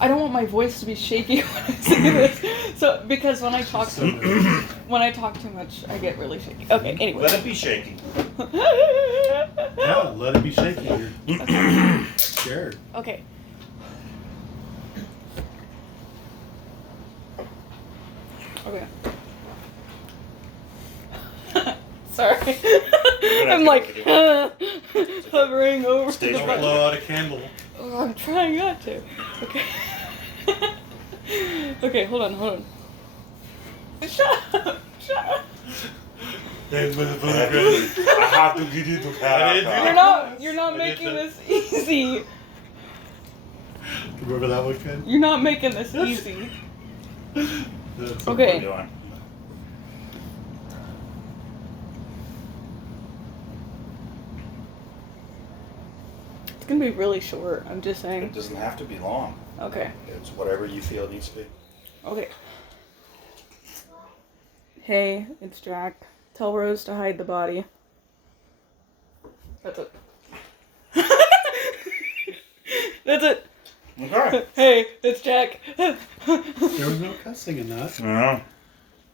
I don't want my voice to be shaky when I say this. So, because when I talk So nervous. when I talk too much, I get really shaky. Okay, anyway. Let it be shaky. Yeah, let it be shaky. You're scared. Okay. Okay. Sorry. I'm like hovering over Stage the Don't fright. button. blow out a candle. Oh, I'm trying not to. Okay. Okay, hold on. Shut up! Hey, I have to get you to You're not making this easy. Remember that one, Ken? You're not making this easy. That's Okay. doing. It's gonna be really short, I'm just saying. It doesn't have to be long. Okay. It's whatever you feel it needs to be. Okay. Hey, it's Jack. Tell Rose to hide the body. That's it. That's it. Okay. Hey, it's Jack. There was no cussing in that. No.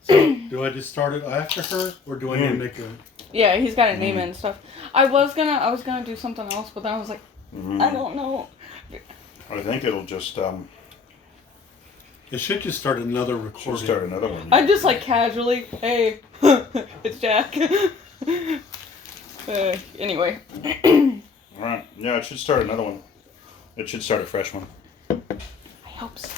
So, do I just start it after her, or do I need to make a... Yeah, he's got to name it and stuff. I was gonna do something else, but then I was like, I don't know. I think it'll just It should just start another recording. start another one. I'm just like casually, hey, it's Jack. Anyway. All right. Yeah, it should start another one. It should start a fresh one. I hope so.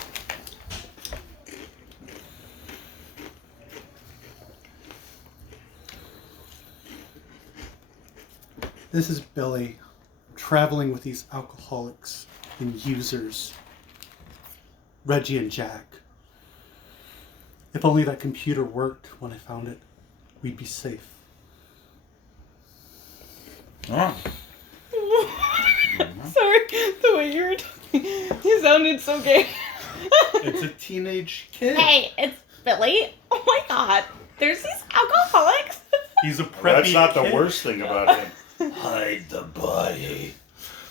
This is Billy, traveling with these alcoholics and users. Reggie and Jack. If only that computer worked when I found it, we'd be safe. Oh. Sorry, the way you were talking, you sounded so gay. It's a teenage kid. Hey, it's Billy. Oh my god, there's these alcoholics. He's a preppy That's not the kid. worst thing about him. Hide the body.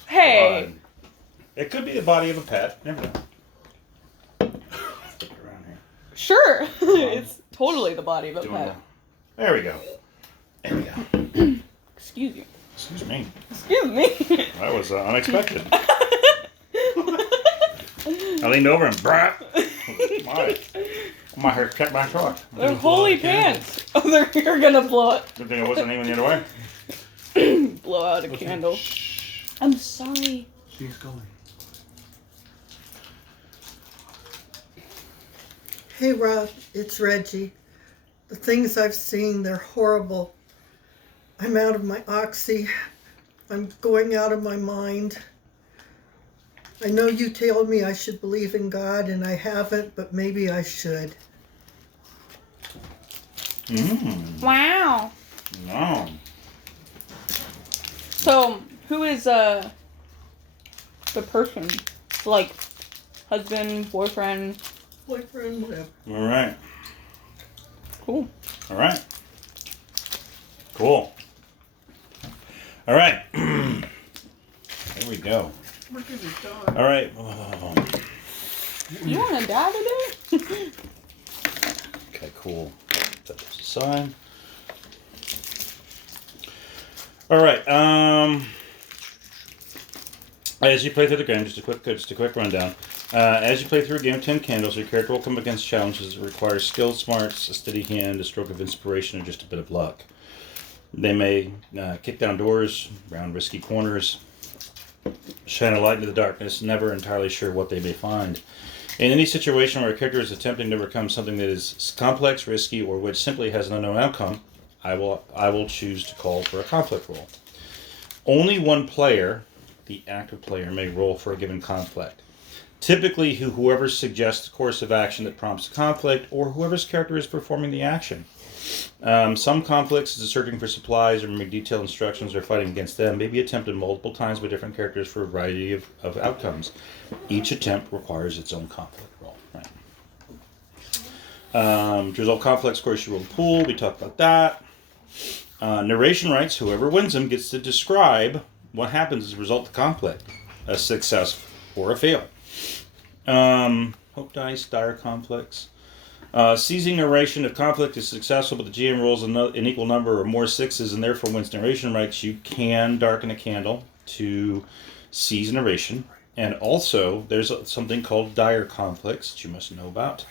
Hey. It could be the body of a pet. Never know. Stick it around here. Sure, it's totally the body of a Doing pet. that. There we go. There we go. Excuse you. Excuse me. Excuse me. That was unexpected. I leaned over and brap. My hair kept my truck. They're holy pants. Oh, you're gonna blow it. Good thing I wasn't even the other way. Blow out a candle. Shh. I'm sorry. She's going. Hey, Rob, it's Reggie. The things I've seen, they're horrible. I'm out of my oxy. I'm going out of my mind. I know you told me I should believe in God, and I haven't, but maybe I should. Wow. No. So, who is the person? Like, husband, boyfriend? Boyfriend, whatever. All right. Cool. All right. Cool. All right. There we go. Look at his dog. All right. Oh. You want to die today? Okay, cool. Set this aside. All right. As you play through the game, just a quick rundown. As you play through a game of 10 Candles, your character will come against challenges that require skill, smarts, a steady hand, a stroke of inspiration, or just a bit of luck. They may kick down doors, round risky corners, shine a light into the darkness, never entirely sure what they may find. In any situation where a character is attempting to overcome something that is complex, risky, or which simply has an unknown outcome, I will choose to call for a conflict roll. Only one player, the active player, may roll for a given conflict. Typically, whoever suggests the course of action that prompts the conflict, or whoever's character is performing the action. Some conflicts, such as searching for supplies or remembering detailed instructions or fighting against them, may be attempted multiple times by different characters for a variety of outcomes. Each attempt requires its own conflict roll. Right. To resolve conflicts, of course, you roll the pool. We talked about that. Narration rights, whoever wins them gets to describe what happens as a result of the conflict, a success or a fail. Hope dice, dire conflicts. Seizing narration if conflict is successful, but the GM rolls an equal number or more sixes and therefore wins narration rights, you can darken a candle to seize narration. And also, there's something called dire conflicts that you must know about.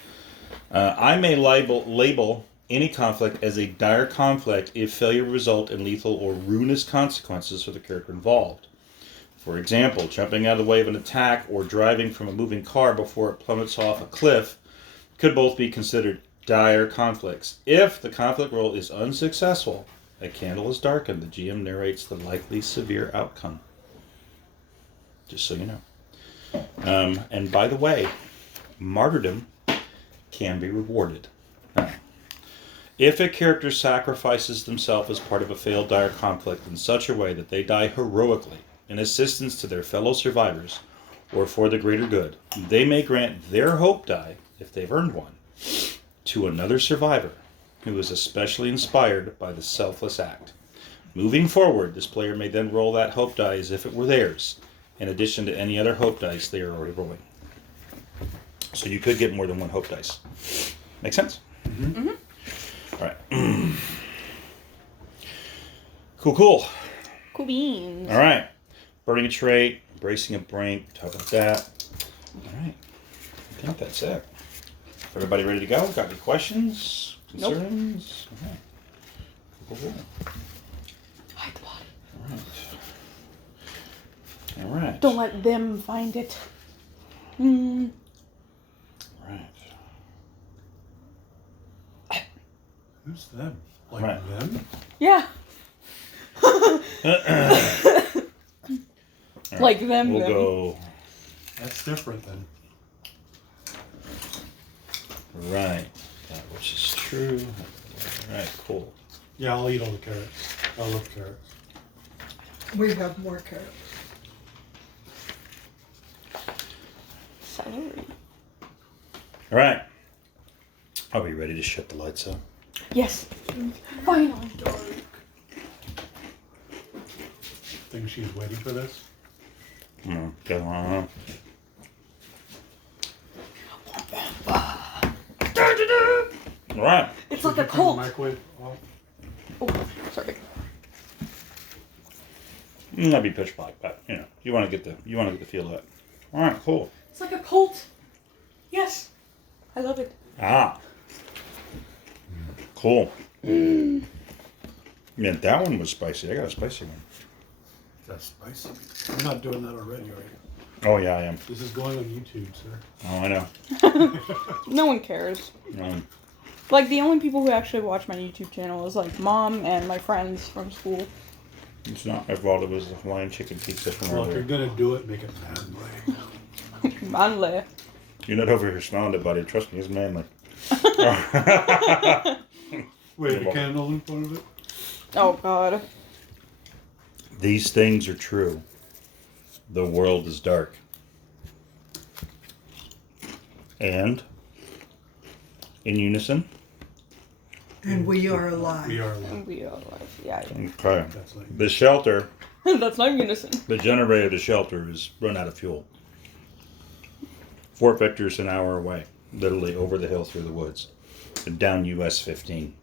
I may label any conflict as a dire conflict if failure result in lethal or ruinous consequences for the character involved. For example, jumping out of the way of an attack or driving from a moving car before it plummets off a cliff could both be considered dire conflicts. If the conflict roll is unsuccessful, a candle is darkened. The GM narrates the likely severe outcome. Just so you know. And by the way, martyrdom can be rewarded. If a character sacrifices themselves as part of a failed dire conflict in such a way that they die heroically in assistance to their fellow survivors or for the greater good, they may grant their hope die, if they've earned one, to another survivor who is especially inspired by the selfless act. Moving forward, this player may then roll that hope die as if it were theirs, in addition to any other hope dice they are already rolling. So you could get more than one hope dice. Make sense? Mm-hmm. All right. Cool. Cool beans. All right. Burning a trait, embracing a brink, talk about that. All right. I think that's it. Everybody ready to go? Got any questions? Concerns? Nope. All right. Cool. Hide the body. All right. Don't let them find it. Right. Who's them? Like Right. them? Yeah. Like them. We'll them. go. That's different then. Right. That which is true. All right. Cool. Yeah, I'll eat all the carrots. I love carrots. We have more carrots. Celery. All right. Are we ready to shut the lights out? Yes. Finally. Think she's waiting for this? Go on. All right. It's like Did a you turn the cult. microwave off? Oh, sorry. That'd be pitch black, but you want to get the feel of it. All right. Cool. It's like a cult. Yes. I love it. Ah. Cool. Yeah, that one was spicy. I got a spicy one. That's spicy. You're not doing that already, are you? Oh yeah, I am. This is going on YouTube, sir. Oh, I know. No one cares. Um, Like, the only people who actually watch my YouTube channel is, like, Mom and my friends from school. it's not my fault. It was the Hawaiian chicken pizza from Well, if you're earlier. gonna do it, make it manly. Manly. You're not over here smiling at buddy. Trust me, it's manly. Wait, the candle in front of it? Oh, God. These things are true. The world is dark. And, in unison, And we are alive. We are alive. And we are alive. Yeah. okay. That's like The shelter, That's not unison. the generator of the shelter is run out of fuel. Fort Victor's an hour away, literally over the hill through the woods, and down US 15.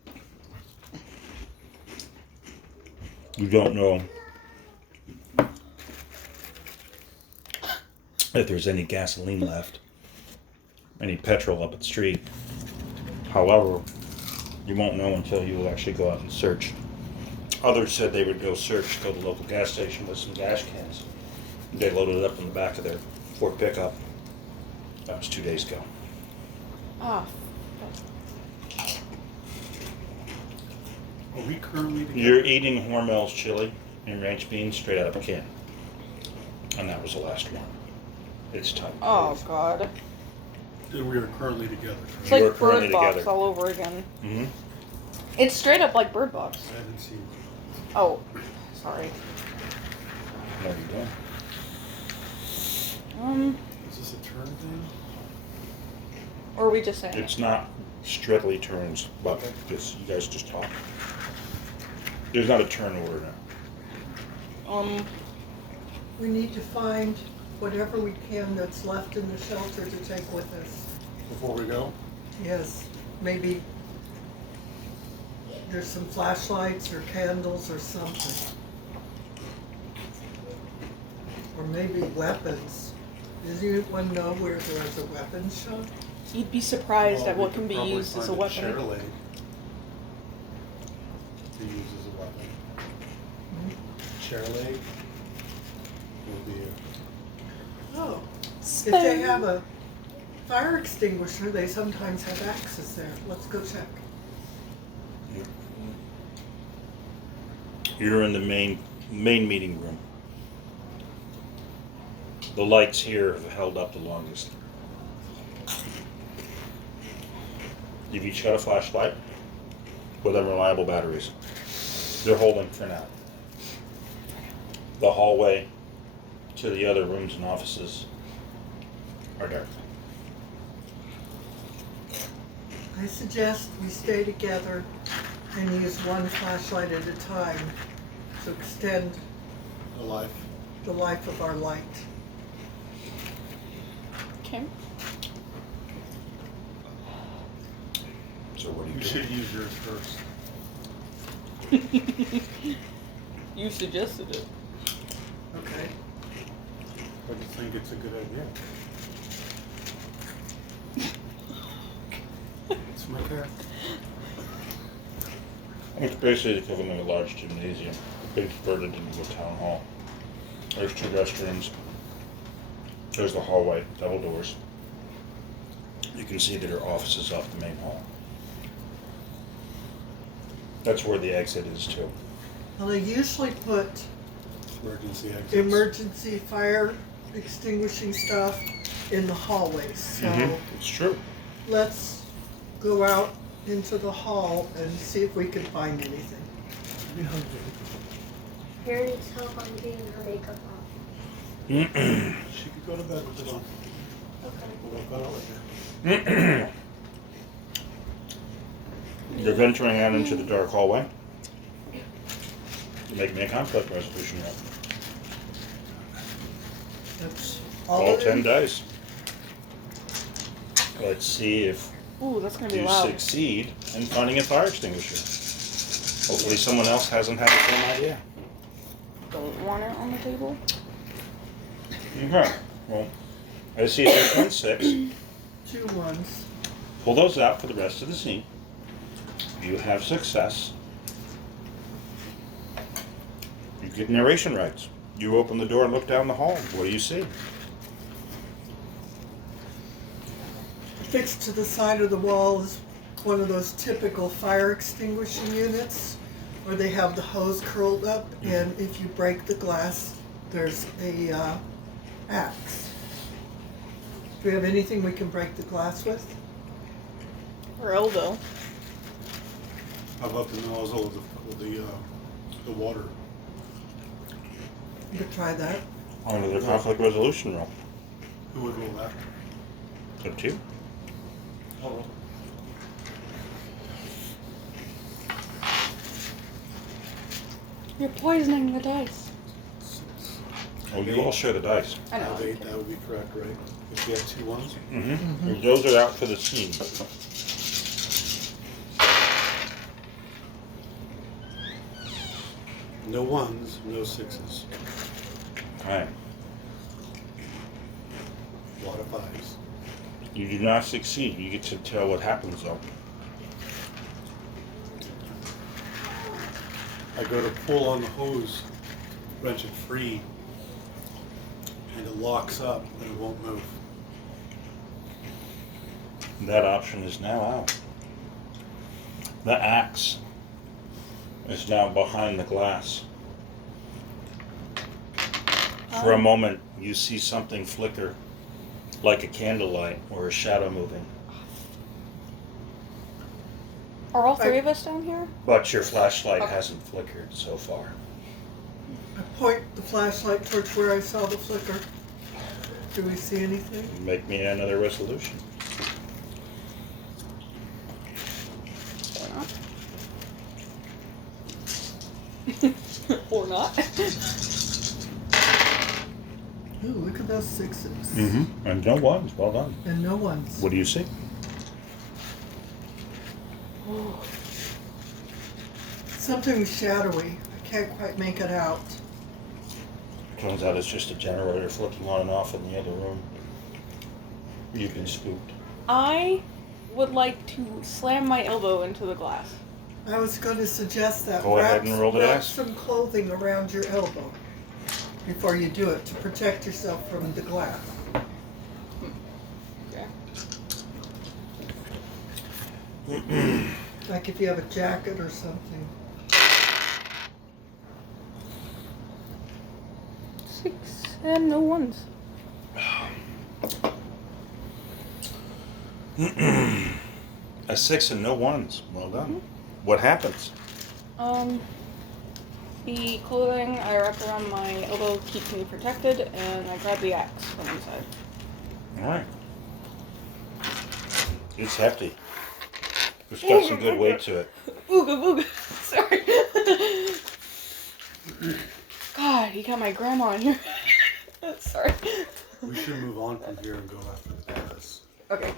You don't know if there's any gasoline left, any petrol up at the street. However, you won't know until you actually go out and search. Others said they would go to the local gas station with some gas cans. They loaded it up in the back of their Ford pickup. That was 2 days ago. Ah. Are we currently together? You're eating Hormel's chili and ranch beans straight out of a can. And that was the last one. It's time. to Oh, leave. God. And we are currently together. It's You are like currently Bird Box together. all over again. Mhm. It's straight up like Bird Box. I haven't seen it. Oh, sorry. No, you don't. Is this a turn thing? Or are we just saying It's not strictly turns, but just, you guys just talk. There's not a turn order now. it? We need to find whatever we can that's left in the shelter to take with us. Before we go? Yes, maybe there's some flashlights or candles or something. Or maybe weapons. Does anyone know where there's a weapons shop? You'd be surprised Well, at we what could can be probably used as a find weapon. chair leg to use as a weapon. Chair leg? will be Oh, if they have a fire extinguisher, they sometimes have access there. Let's go check. You're in the main meeting room. The lights here have held up the longest. You've each got a flashlight with unreliable batteries. They're holding for now. The hallway to the other rooms and offices are dark. I suggest we stay together and use one flashlight at a time to extend alive. the life of our light. Okay. So what do You you should do? use yours first. You suggested it. Okay. I just think it's a good idea. It's my character. It's basically equivalent of a large gymnasium, been converted into a town hall. There's 2 restrooms. There's the hallway, double doors. You can see that there are offices off the main hall. That's where the exit is too. Well, they usually put Emergency exits. emergency fire extinguishing stuff in the hallways. So It's true. let's go out into the hall and see if we can find anything. Here needs help on getting her makeup on. She could go to bed with it on. Okay. We'll work on it later. You're venturing out into the dark hallway. Make me a conflict resolution roll. That's All of 10 it. dice. Let's see if Ooh, that's gonna be you loud. succeed in finding a fire extinguisher. Hopefully someone else hasn't had the same idea. Don't want it on the table. Okay. Well, I see a different 6. 2 ones. Pull those out for the rest of the scene. You have success. You get narration rights. You open the door and look down the hall. What do you see? Fixed to the side of the wall is one of those typical fire extinguishing units where they have the hose curled up, and if you break the glass, there's a axe. Do we have anything we can break the glass with? Or elbow. How about the nozzle of the water? You could try that. Under the conflict resolution roll. Who would roll that? Up to you. I'll roll. You're poisoning the dice. Oh, you all share the dice. I know. That would be correct, right? If you have 2 ones. Mm-hmm. Those are out for the scene. No 1s, no 6s. Alright. A lot of 5s. You do not succeed. You get to tell what happens though. I go to pull on the hose, wrench it free, and it locks up and it won't move. That option is now out. The axe is now behind the glass. For a moment, you see something flicker, like a candlelight or a shadow moving. Are all 3 of us down here? But your flashlight hasn't flickered so far. I point the flashlight towards where I saw the flicker. Do we see anything? Make me another resolution. Or not. Ooh, look at those 6s. Mm-hmm. And no ones. Well done. And no ones. What do you see? Something shadowy. I can't quite make it out. Turns out it's just a generator flicking on and off in the other room. You've been spooked. I would like to slam my elbow into the glass. I was going to suggest that. Go ahead and roll the wrap dice. some clothing around your elbow. before you do it to protect yourself from the glass. Okay. Like if you have a jacket or something. 6 and no ones. A 6 and no 1s. Well done. What happens? The clothing I wrap around my elbow keeps me protected, and I grab the axe from inside. All right. It's hefty. It's got some good weight to it. Ooga booga. Sorry. God, you got my grandma in here. Sorry. We should move on from here and go after the gas. Okay.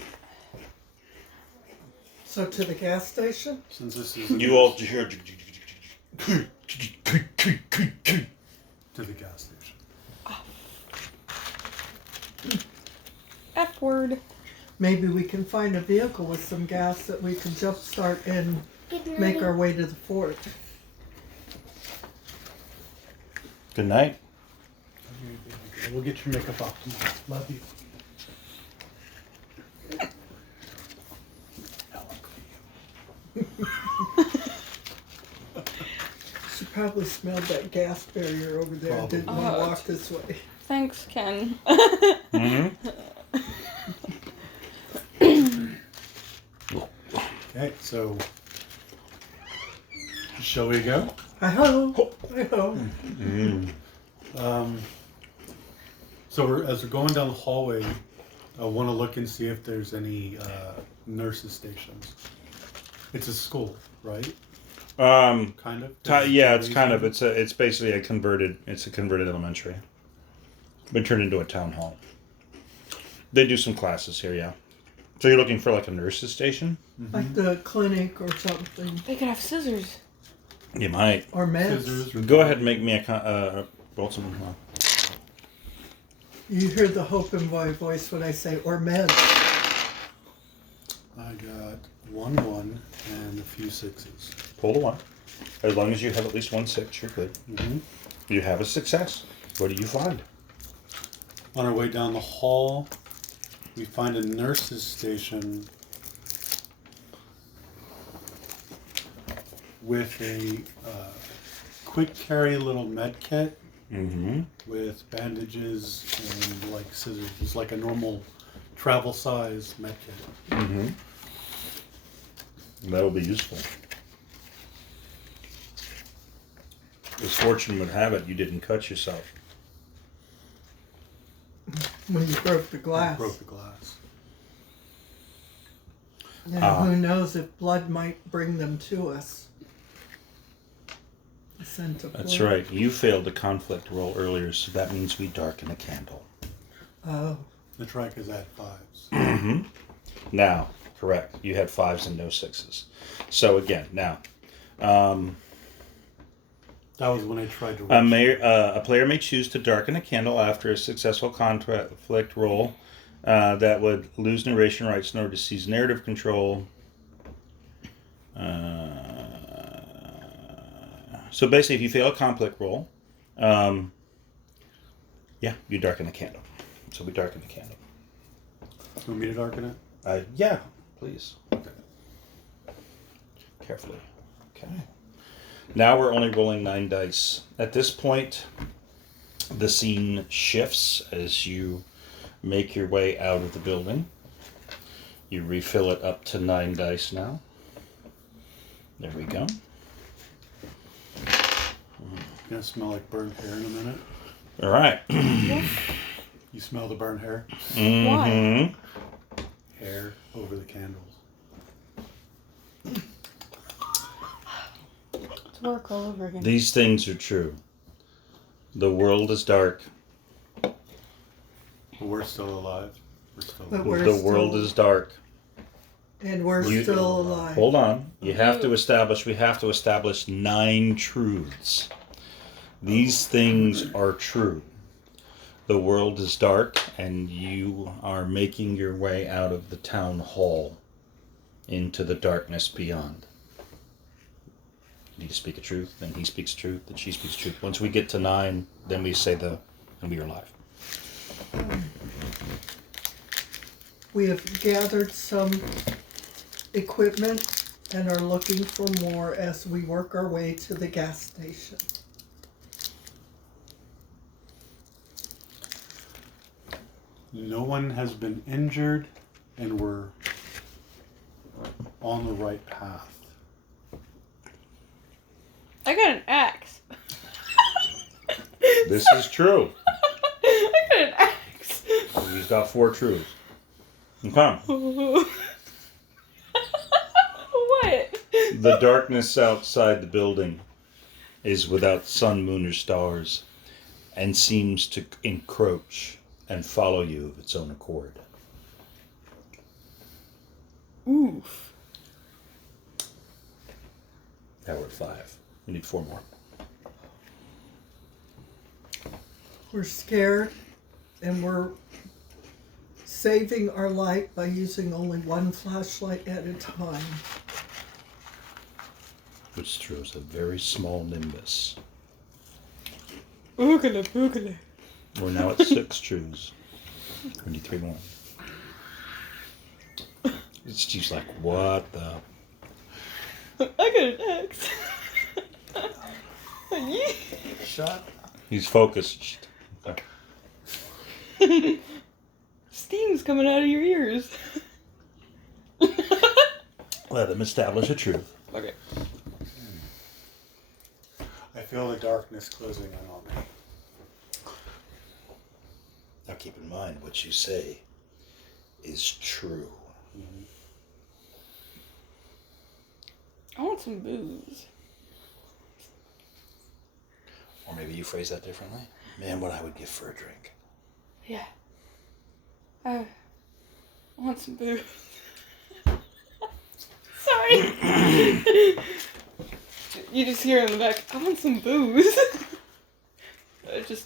So to the gas station? Since this is You all hear. to the gas station. F word. Maybe we can find a vehicle with some gas that we can jumpstart and make our way to the fort. Good night. We'll get your makeup off tomorrow. Love you. She probably smelled that gas barrier over there and didn't want to walk this way. Thanks, Ken. Okay, so shall we go? Hi-ho. Hi-ho. So as we're going down the hallway, I want to look and see if there's any nurses stations. It's a school, right? Kind of. Yeah, it's kind of. It's basically a converted elementary. Been turned into a town hall. They do some classes here, yeah. So you're looking for like a nurse's station? Like the clinic or something. They could have scissors. You might. Or meds. Scissors. Go ahead and make me roll some. You hear the hope in my voice when I say, or meds. I got 1 and a few 6s. Pull a 1. As long as you have at least 1 6, you're good. Mm-hmm. You have a success. What do you find? On our way down the hall, we find a nurse's station with a quick carry little med kit Mm-hmm. with bandages and like scissors. It's like a normal travel size med kit. Mm-hmm. That'll be useful. As fortune would have it, you didn't cut yourself. When you broke the glass. Broke the glass. Yeah, who knows if blood might bring them to us. The scent of That's blood. right. You failed the conflict roll earlier, so that means we darken a candle. Oh. The track is at 5s. Mm-hmm. Now, correct. You had 5s and no 6s. So again, now, That was when I tried to. a player may choose to darken a candle after a successful conflict roll that would lose narration rights in order to seize narrative control. So basically, if you fail a conflict roll, you darken a candle. So we darken the candle. You want me to darken it? Yeah, please. Carefully. Okay. Now we're only rolling 9 dice. At this point, the scene shifts as you make your way out of the building. You refill it up to 9 dice now. There we go. Gonna smell like burnt hair in a minute. All right. You smell the burnt hair? Mm-hmm. Hair over the candles. It's work all over again. These things are true. The world is dark. But we're still alive. We're still But alive. we're The world still- is dark. And we're You- still alive. Hold on. We have to establish 9 truths. These things are true. The world is dark, and you are making your way out of the town hall into the darkness beyond. You need to speak a truth, then he speaks truth, then she speaks truth. Once we get to 9, then we say and we are live. We have gathered some equipment and are looking for more as we work our way to the gas station. No one has been injured, and we're on the right path. I got an axe. This is true. I got an axe. He's got 4 truths. Okay. What? The darkness outside the building is without sun, moon, or stars, and seems to encroach and follow you of its own accord. Oof. Now we're at 5. We need 4 more. We're scared and we're saving our light by using only one flashlight at a time. Which throws a very small nimbus. Boogala, boogala. We're now at 6 truths. We need 3 more. Steve's like, what the? I got an axe. Shut. He's focused. Okay. Steam's coming out of your ears. Let them establish a truth. Okay. I feel the darkness closing in on me. Now keep in mind what you say is true. I want some booze. Or maybe you phrase that differently. Man, what I would give for a drink. Yeah. I want some booze. Sorry. You just hear in the back, I want some booze. I just...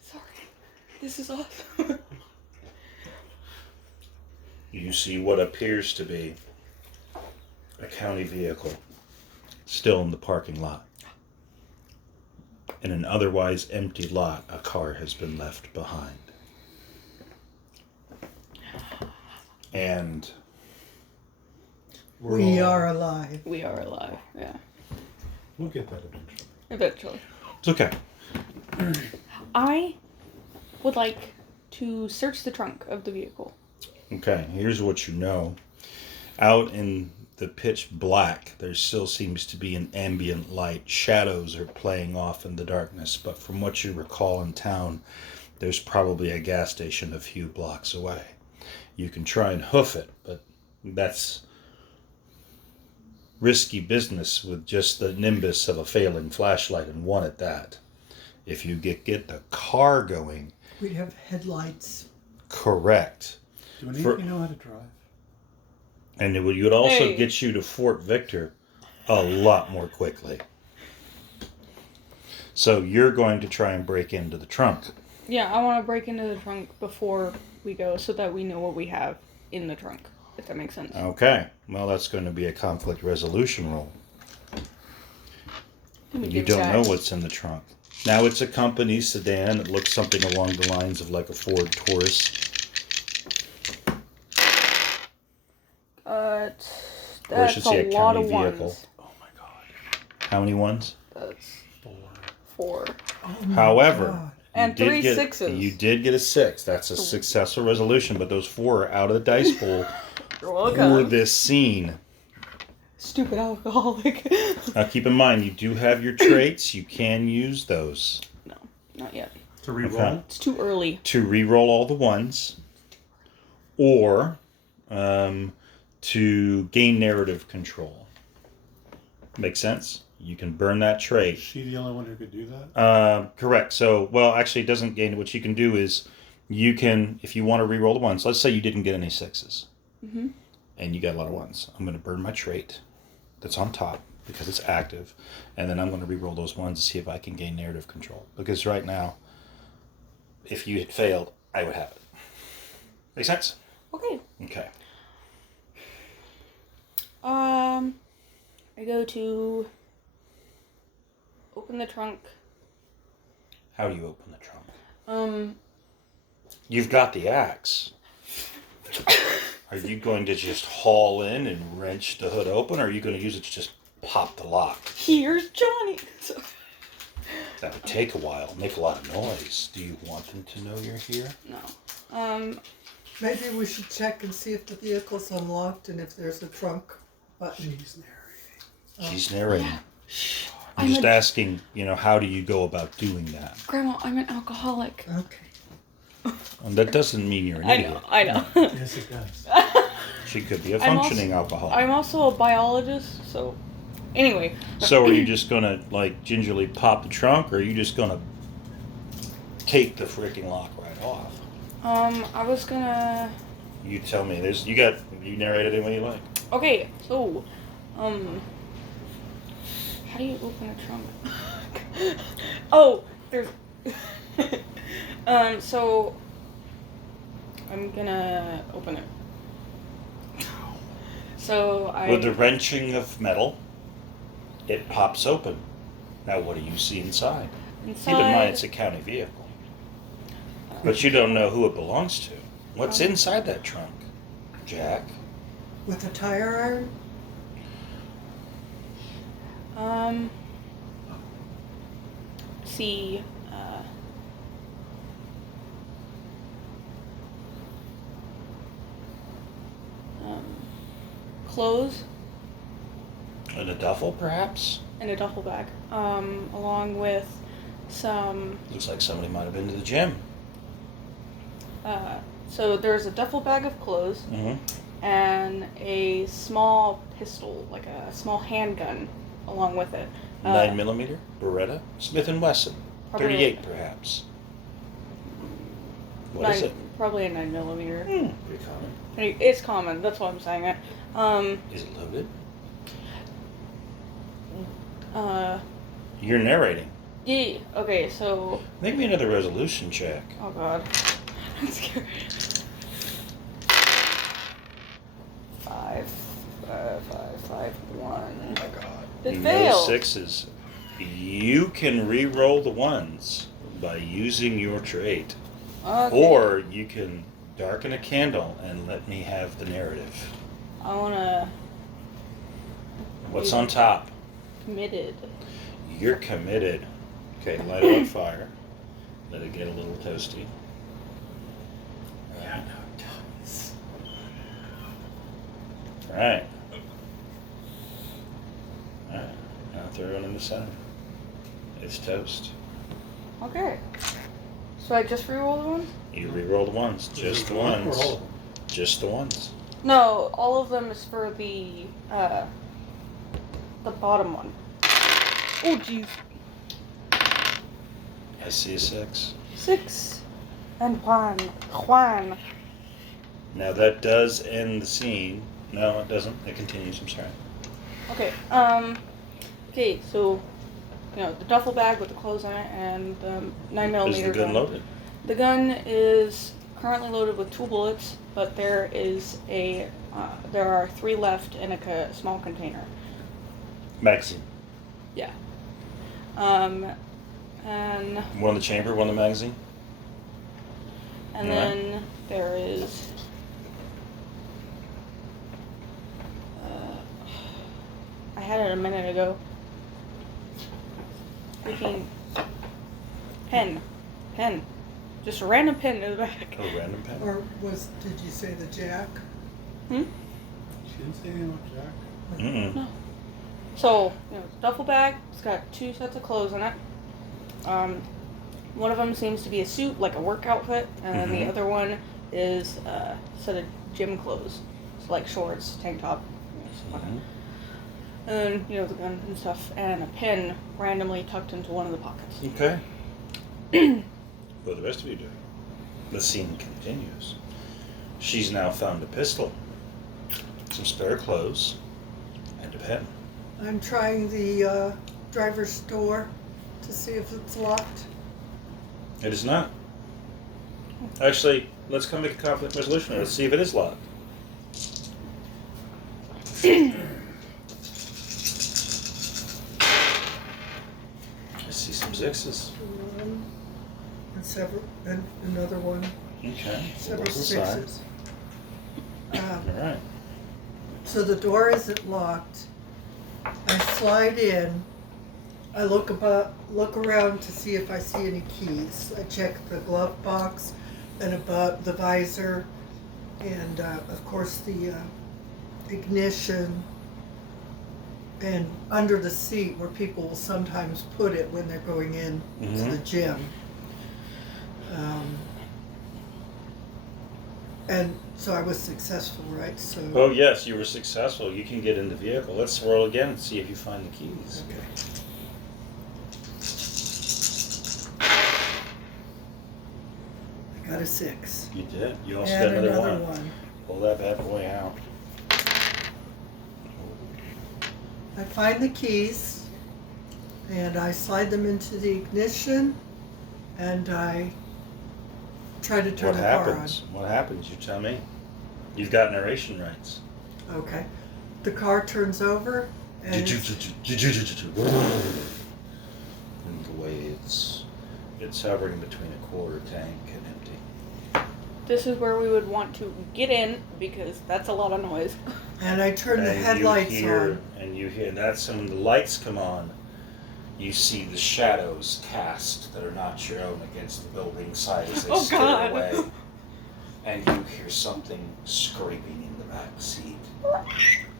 Sorry. This is awesome. You see what appears to be a county vehicle still in the parking lot. In an otherwise empty lot, a car has been left behind. And We are alive. We are alive, yeah. We'll get that eventually. Eventually. it's okay. I would like to search the trunk of the vehicle. Okay, here's what you know. Out in the pitch black, there still seems to be an ambient light. Shadows are playing off in the darkness, but from what you recall in town, there's probably a gas station a few blocks away. You can try and hoof it, but that's risky business with just the nimbus of a failing flashlight, and one at that. If you get the car going, We'd have headlights. correct. Do any of you know how to drive? And it would also Hey. get you to Fort Victor a lot more quickly. So you're going to try and break into the trunk. Yeah, I want to break into the trunk before we go so that we know what we have in the trunk, if that makes sense. Okay. Well, that's going to be a conflict resolution roll. Let me You give don't that. know what's in the trunk. Now it's a company sedan. It looks something along the lines of like a Ford Taurus. Or I That's should say a a lot county of vehicle. ones. Oh my god. How many ones? That's 4. 4. Oh my However, God. And you did 3 get, sixes. You did get a 6. That's a successful resolution, but those 4 are out of the dice pool You're for welcome. this scene. Stupid alcoholic. Now keep in mind, you do have your traits. You can use those No, not yet. To re-roll? Okay. It's too early. to re-roll all the ones, or to gain narrative control. Make sense? You can burn that Is trait. she the only one who could do that? Correct. So, well, actually, it doesn't gain. What you can do is, you can, if you want to re-roll the ones. Let's say you didn't get any 6s, and you got a lot of 1s. I'm going to burn my trait that's on top because it's active, and then I'm going to re-roll those 1s to see if I can gain narrative control. Because right now, if you had failed, I would have it. Make sense? Okay. Okay. I go to open the trunk. How do you open the trunk? Um, You've got the axe. Are you going to just haul in and wrench the hood open, or are you going to use it to just pop the lock? here's Johnny. So, That would take a while, make a lot of noise. Do you want them to know you're here? no. Maybe we should check and see if the vehicle's unlocked and if there's a trunk button. She's narrating. She's narrating. I'm I'm just a- asking, how do you go about doing that? Grandma, I'm an alcoholic. Okay. And that doesn't mean you're an idiot. I know. Yes, it does. She could be a I'm functioning alcoholic. I'm also a biologist, so anyway. So are you just gonna gingerly pop the trunk, or are you just gonna take the freaking lock right off? I was gonna. You tell me. You narrate it any way you like. Okay, so, how do you open a trunk? Oh, there's. So I'm gonna open it. So With the wrenching of metal, it pops open. Now, what do you see inside? inside. Keep in mind it's a county vehicle, but you don't know who it belongs to. What's inside that trunk, Jack? With a tire iron? See, clothes In a duffel, perhaps? in a duffel bag, along with some. Looks like somebody might have been to the gym. So there's a duffel bag of clothes Mm-hmm. and a small pistol, like a small handgun, along with it. 9mm, Beretta, Smith & Wesson, Probably 38 perhaps. What is it? Probably a 9mm. Pretty common. It's common. That's why I'm saying it. Is it loaded? Yeah. You're narrating. Okay. So. Make me another resolution check. Oh God. I'm scared. 5, 1. Oh my God. It No failed. 6s. You can re-roll the ones by using your trait. Okay. Or you can darken a candle and let me have the narrative. I wanna. What's on top? Committed. You're committed. Okay, light it on fire. Let it get a little toasty. Yeah, no, it does. Alright. Alright. Now throw it in the center. It's toast. Okay. So I just re-roll the ones? You re-roll the ones. Just the One or ones. all of them? Just the ones. No, all of them is for the bottom one. Oh jeez. I see a 6. 6 and Juan. Juan. Now that does end the scene. No, it doesn't. It continues. I'm sorry. Okay. Okay. So, the duffel bag with the clothes in it and the 9mm. Is the gun loaded? The gun is currently loaded with 2 bullets, but there are 3 left in a small container. Magazine. Yeah. And One in the chamber, one in the magazine. and Alright. then there is. I had it a minute ago. Freaking pen, just a random pen in the back. A random pen. Or did you say the jack? Hmm. She didn't say anything about Jack. Mm-mm. No. So, duffel bag. It's got 2 sets of clothes in it. One of them seems to be a suit, like a work outfit, and then the Mhm. other one is a set of gym clothes, so like shorts, tank top, stuff like that. Mhm. And then, the gun and stuff, and a pin randomly tucked into one of the pockets. Okay. What are the rest of you doing? The scene continues. She's now found a pistol, some spare clothes, and a pen. I'm trying the driver's door to see if it's locked. It is not. Actually, let's come make a conflict resolution. Let's see if it is locked. sixes. One, and several, and another one. Okay. Several Those aside. sixes. All right. So the door isn't locked. I slide in. I look around to see if I see any keys. I check the glove box and about the visor, and of course the ignition, and under the seat where people will sometimes put it when they're going in to the gym. And so I was successful, right? So. Oh yes, you were successful. You can get in the vehicle. Let's roll again and see if you find the keys. Okay. I got a 6. You did. You also And got another another one. one. Pull that bad boy out. I find the keys and I slide them into the ignition and I try to turn What the car happens? What happens? You tell me. You've got narration rights. on. Okay. The car turns over and And the way it's hovering between a quarter tank and empty. This is where we would want to get in because that's a lot of noise. I turn the And headlights you hear, on. And you hear, that's when the lights come on. You see the shadows cast that are not your own against the building side as they Oh, stare God. away. And you hear something scraping in the back seat.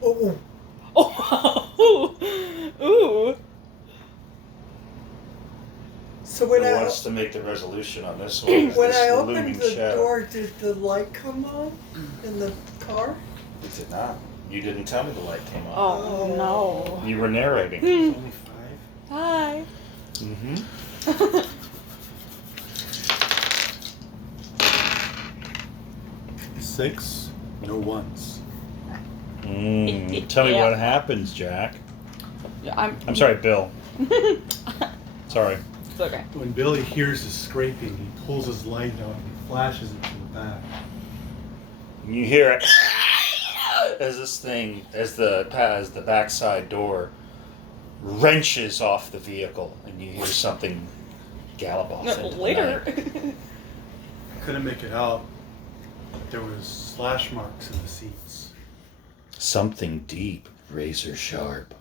Oh, Oh, ooh. so when Who I wants to make the resolution on this one? when This I looming opened the shadow. door, did the light come on in the car? It did not. You didn't tell me the light came on. Oh, no. You were narrating. It's only 5. Hi. Mm-hmm. 6. No ones. Tell me Yeah. what happens, Jack. Yeah, I'm sorry, Bill. Sorry. It's okay. When Billy hears the scraping, he pulls his light out and flashes it to the back. And you hear it as this thing, as the backside door wrenches off the vehicle, and you hear something gallop off into the Later. night. I couldn't make it out. There was slash marks in the seats. Something deep, razor sharp.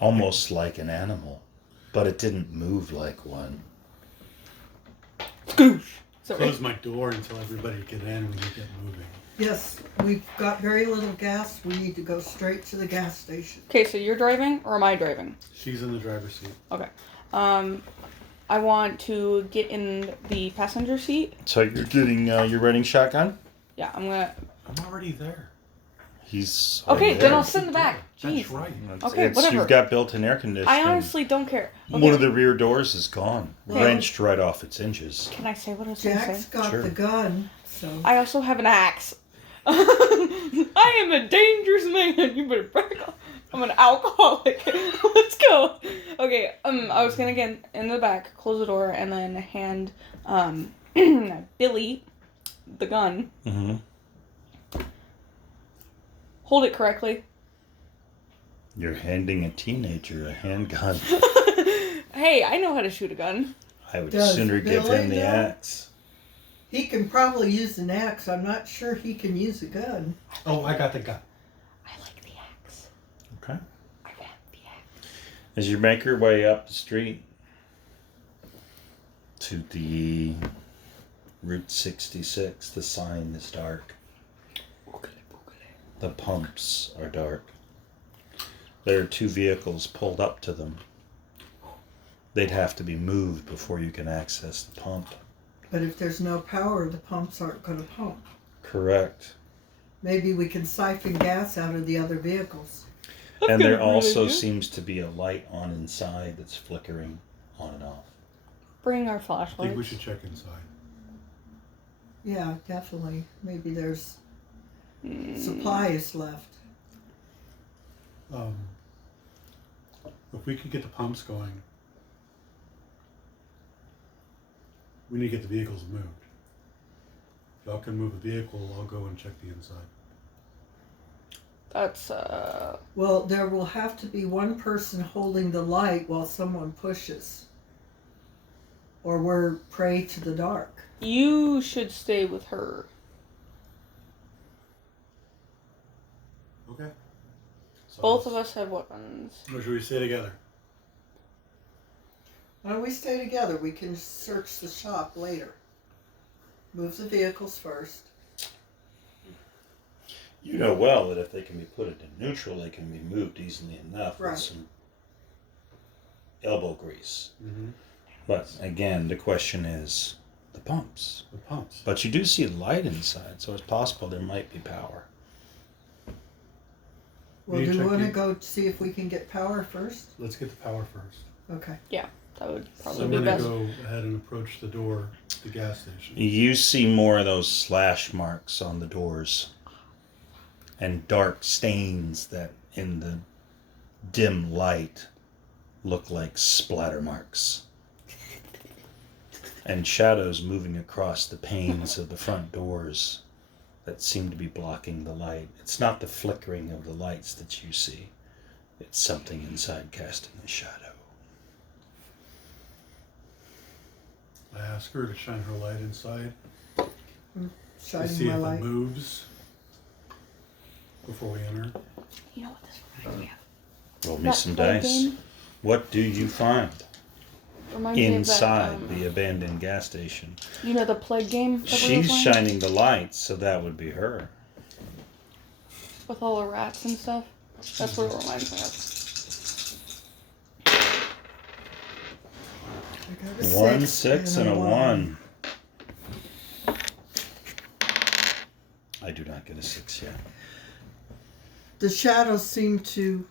Almost like an animal, but it didn't move like one. Sorry. Close my door until everybody get in when you get moving. Yes, we've got very little gas. We need to go straight to the gas station. Okay, so you're driving or am I driving? She's in the driver's seat. Okay. I want to get in the passenger seat. So you're getting, you're running shotgun? Yeah, I'm gonna. I'm already there. He's Okay, right then there. I'll sit in the back. That's Jeez. right. Okay, whatever. You've got built-in air conditioning. I honestly don't care. Okay. One of the rear doors is gone, Okay. wrenched right off its hinges. Can I say what I was gonna Jack's say? got Sure. the gun, so I also have an axe. I am a dangerous man. You better back off. I'm an alcoholic. Let's go. Okay. I was gonna get in the back, close the door, and then hand Billy the gun. Mm-hmm. Hold it correctly. You're handing a teenager a handgun. Hey, I know how to shoot a gun. I would Does sooner give Billy him the know? axe. he can probably use an axe. I'm not sure he can use a gun. Oh, I got the gun. I like the axe. Okay. I want the axe. As you make your way up the street to the Route 66, the sign is dark. The pumps are dark. There are 2 vehicles pulled up to them. They'd have to be moved before you can access the pump. But if there's no power, the pumps aren't going to pump. Correct. Maybe we can siphon gas out of the other vehicles. And there Really also good. seems to be a light on inside that's flickering on and off. Bring our I think flashlights. we should check inside. Yeah, definitely. Maybe there's supplies left. If we could get the pumps going, we need to get the vehicles moved. If y'all can move the vehicle, I'll go and check the inside. That's Well, there will have to be one person holding the light while someone pushes. Or we're prey to the dark. you should stay with her. Okay. So Both of us have weapons. Or should we stay together? Why don't we stay together? We can search the shop later. Move the vehicles first. You know well that if they can be put into neutral, they can be moved easily enough Right. with some elbow grease. Mm-hmm. But again, the question is the pumps. The pumps. But you do see light inside, so it's possible there might be power. Well, You do we check want to the- go see if we can get power first? Let's get the power first. Okay. That would So probably I'm be gonna best. go ahead and approach the door, the gas station. You see more of those slash marks on the doors and dark stains that in the dim light look like splatter marks. And shadows moving across the panes of the front doors that seem to be blocking the light. It's not the flickering of the lights that you see. It's something inside casting a shadow. I ask her to shine her light inside to Shining see my if light. it moves before we enter. You know what this reminds me of? Roll me That some play dice. game What do you find reminds me of that, inside the abandoned gas station? you know the plague game that we were She's playing? shining the lights, so that would be her. With all the rats and stuff. That's what it reminds me of. I got a 1, 6, and a 1. I do not get a 6 yet. The shadows seem to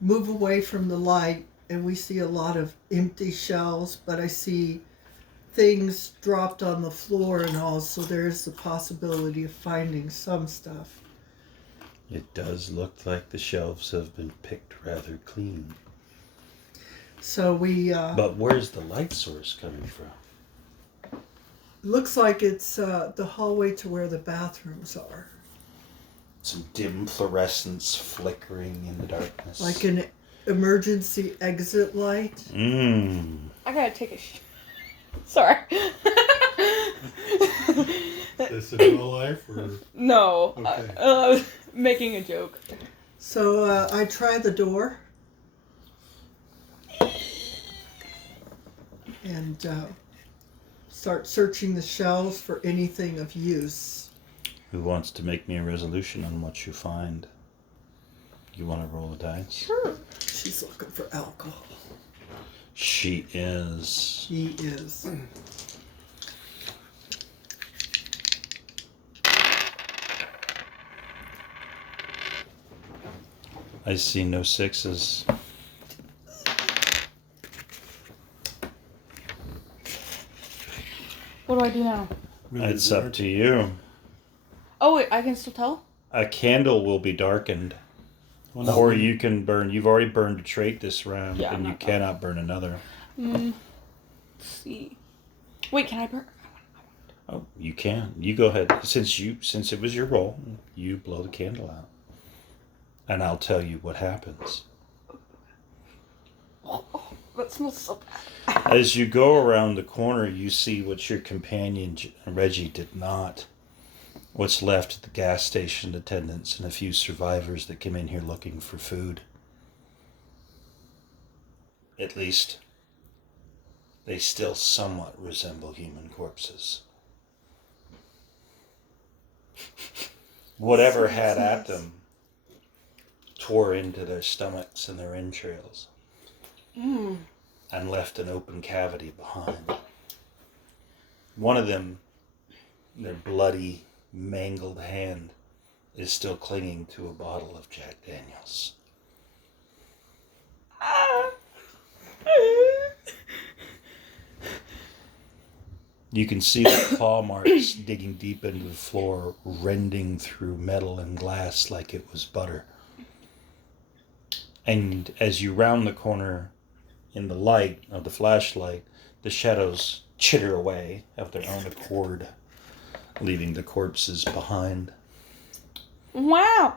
move away from the light, and we see a lot of empty shelves, but I see things dropped on the floor and all, so there is the possibility of finding some stuff. It does look like the shelves have been picked rather clean. So we, But where's the light source coming from? looks like it's the hallway to where the bathrooms are. Some dim fluorescence flickering in the darkness. Like an emergency exit light. Mmm. I gotta take a Sorry. Is this in real life or? No. Okay. I was making a joke. So I try the door. And start searching the shelves for anything of use. Who wants to make me a resolution on what you find? You want to roll the dice? Sure. She's looking for alcohol. She is. She is. I see no 6s. What do I do now? It's up to you. Oh wait, I can still tell? A candle will be darkened. Well, no, Or you can burn. You've already burned a trait this round, Yeah, I'm and you not cannot burn another. Let's see. Wait, can I burn? Oh, you can. You go ahead. Since it was your roll, you blow the candle out, and I'll tell you what happens. Oh, that smells so bad. As you go around the corner, you see what your companion Reggie did not. What's left at the gas station attendants and a few survivors that came in here looking for food. At least, they still somewhat resemble human corpses. Whatever had at them tore into their stomachs and their entrails and left an open cavity behind. One of them, their bloody, mangled hand, is still clinging to a bottle of Jack Daniels. You can see the claw marks digging deep into the floor, rending through metal and glass like it was butter. And as you round the corner in the light of the flashlight, the shadows chitter away of their own accord, leaving the corpses behind. Wow.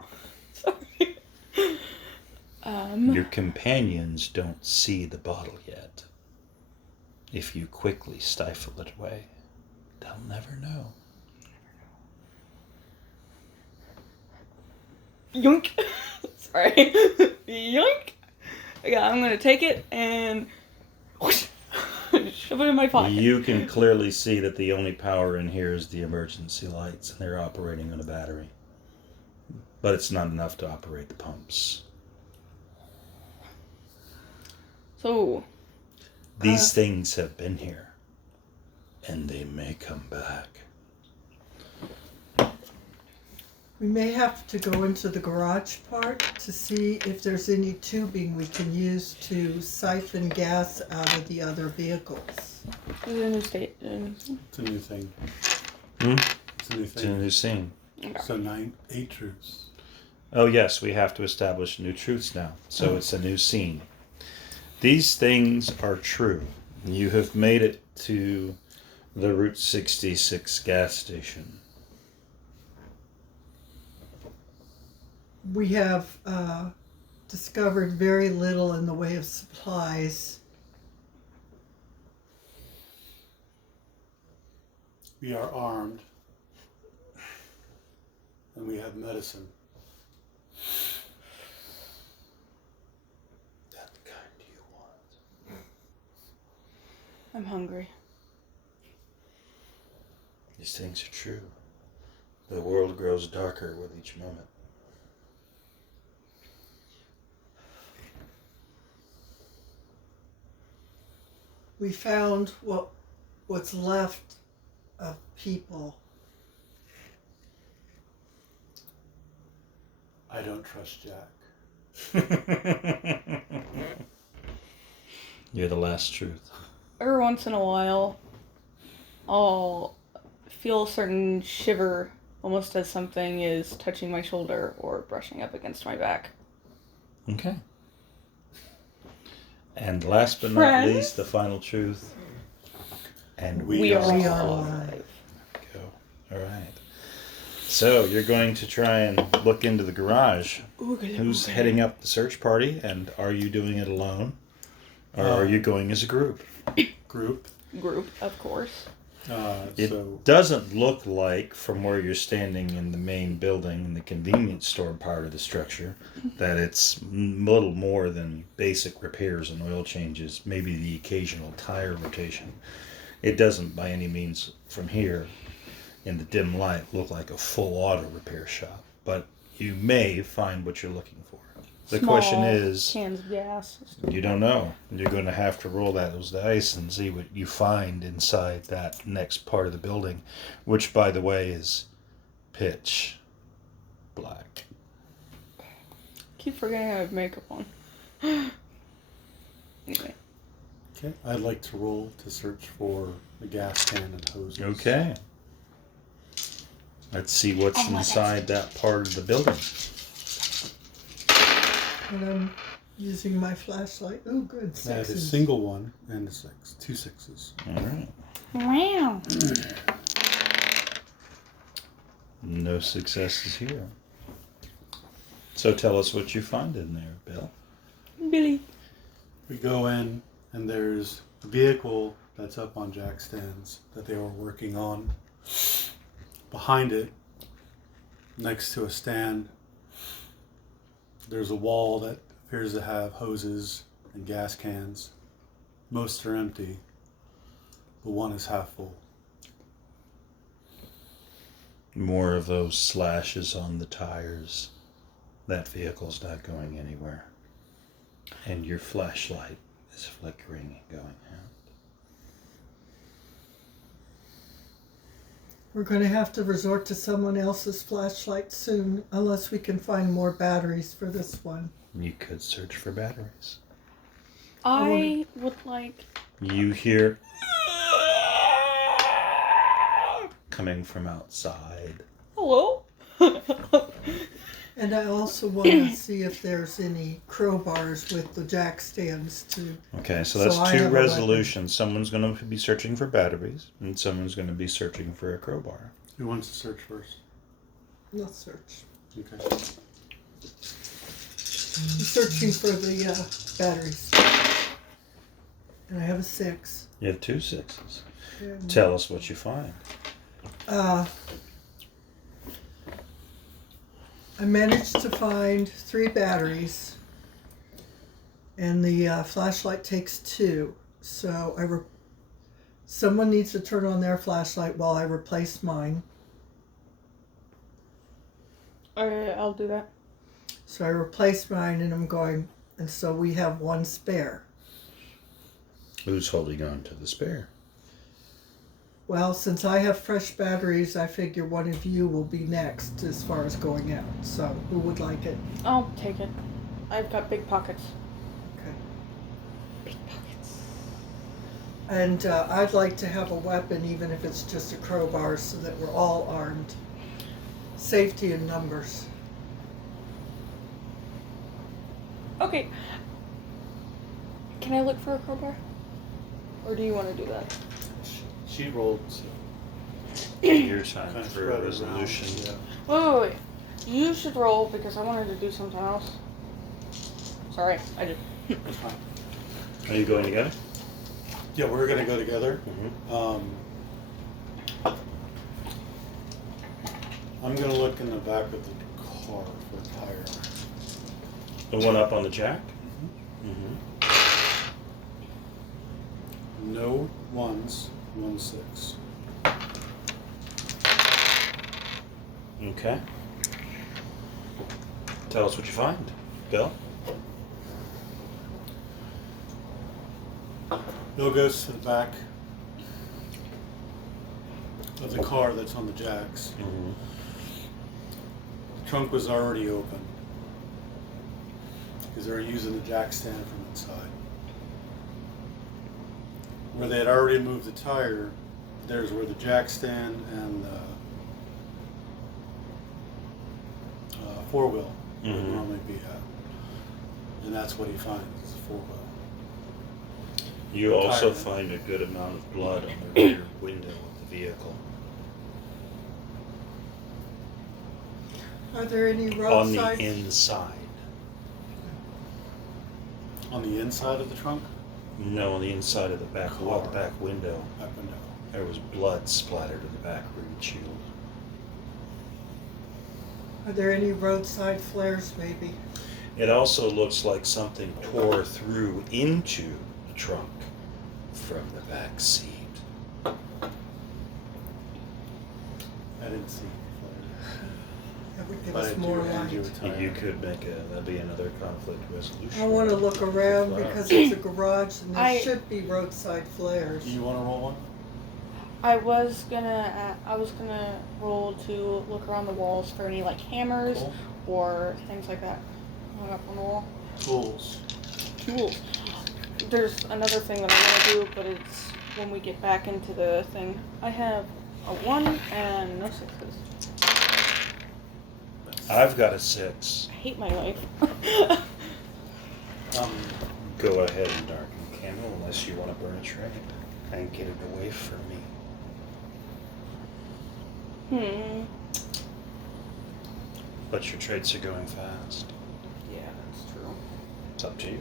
Sorry. Your companions don't see the bottle yet. If you quickly stifle it away, they'll never know. Yoink. Sorry. Yoink. Yeah, I'm gonna take it and whoosh, shove it in my pocket. You can clearly see that the only power in here is the emergency lights, and they're operating on a battery. But it's not enough to operate the pumps. So, These things have been here, and they may come back. We may have to go into the garage part to see if there's any tubing we can use to siphon gas out of the other vehicles. is it a new state? It's a new thing. Hmm? It's a new It's a thing. new scene. So 8 truths. Oh yes, we have to establish new truths now. So it's a new scene. These things are true. You have made it to the Route 66 gas station. We have discovered very little in the way of supplies. We are armed. And we have medicine. That kind you want. I'm hungry. These things are true. The world grows darker with each moment. We found what's left of people. I don't trust Jack. You're the last truth. Every once in a while, I'll feel a certain shiver almost as something is touching my shoulder or brushing up against my back. Okay. And last but not Friends? least, the final truth. And We are alive. Go. All right. So you're going to try and look into the garage. Who's heading up the search party, and are you doing it alone, or are you going as a group? Group. Group, of course. It So doesn't look like, from where you're standing in the main building, in the convenience store part of the structure, that it's little more than basic repairs and oil changes, maybe the occasional tire rotation. It doesn't, by any means, from here, in the dim light, look like a full auto repair shop. But you may find what you're looking for. The question Small is, cans of gas. you don't know. You're going to have to roll those dice and see what you find inside that next part of the building, which, by the way, is pitch black. Keep forgetting I have makeup on. Anyway. okay, I'd like to roll to search for the gas can and hoses. Okay. Let's see what's inside that part of the building. And I'm using my flashlight. Oh, good. That is Sixes. single one and a 6. 2 6s. All right. Wow. No successes here. So tell us what you find in there, Bill. Billy. We go in and there's a vehicle that's up on jack stands that they were working on. Behind it, next to a stand, there's a wall that appears to have hoses and gas cans. Most are empty, but one is half full. More of those slashes on the tires. That vehicle's not going anywhere. And your flashlight is flickering and going out. We're going to have to resort to someone else's flashlight soon, unless we can find more batteries for this one. You could search for batteries. I would like. You hear coming from outside. Hello? And I also want to see if there's any crowbars with the jack stands too. Okay, so So that's I two have a weapon. resolutions. Someone's going to be searching for batteries, and someone's going to be searching for a crowbar. Who wants to search first? Let's search. Okay. searching for the batteries. And I have a 6. You have 2 6s. And, Tell us what you find. I managed to find 3 batteries, and the flashlight takes 2. So someone needs to turn on their flashlight while I replace mine. Alright, I'll do that. So I replaced mine, and so we have 1 spare. Who's holding on to the spare? Well, since I have fresh batteries, I figure one of you will be next as far as going out. So who would like it? I'll take it. I've got big pockets. Okay. Big pockets. And I'd like to have a weapon, even if it's just a crowbar, so that we're all armed. Safety in numbers. Okay. Can I look for a crowbar? Or do you want to do that? She rolled, so Your time kind of for spread a it resolution. around, Wait. You should roll because I wanted to do something else. Sorry, I did. yeah. That's fine. Are you going together? Yeah, we're gonna go together. Mm-hmm. I'm gonna look in the back of the car for a tire. The one up on the jack? Mm-hmm. No 1s, 1 6. Okay. Tell us what you find, Bill. Bill goes to the back of the car that's on the jacks. Mm-hmm. The trunk was already open because they were using the jack stand from inside. Where they had already moved the tire, there's where the jack stand and the 4-wheel would Mhm. normally be at. And that's what he finds, is a 4-wheel. You also Tire. find a good amount of blood on the rear window of the vehicle. Are there any On roadside? the inside. On the inside of the trunk? No, on the inside of the back Car. back window. Back window. There was blood splattered in the back windshield. Are there any roadside flares, maybe? It also looks like something tore through into the trunk from the back seat. I didn't see. That would give But I us do more hand you a light. tire. You could that'd be another conflict resolution. I want to look around because it's a garage and there I- should be roadside flares. Do you want to roll one? I was gonna roll to look around the walls for any like hammers Cool. or things like that hung up on the wall. Tools. Tools. There's another thing that I want to do, but it's when we get back into the thing. I have a 1 and no 6s. I've got a 6. I hate my life. Go ahead and darken the candle unless you want to burn a tray and get it away from me. But your traits are going fast. Yeah, that's true. It's up to you.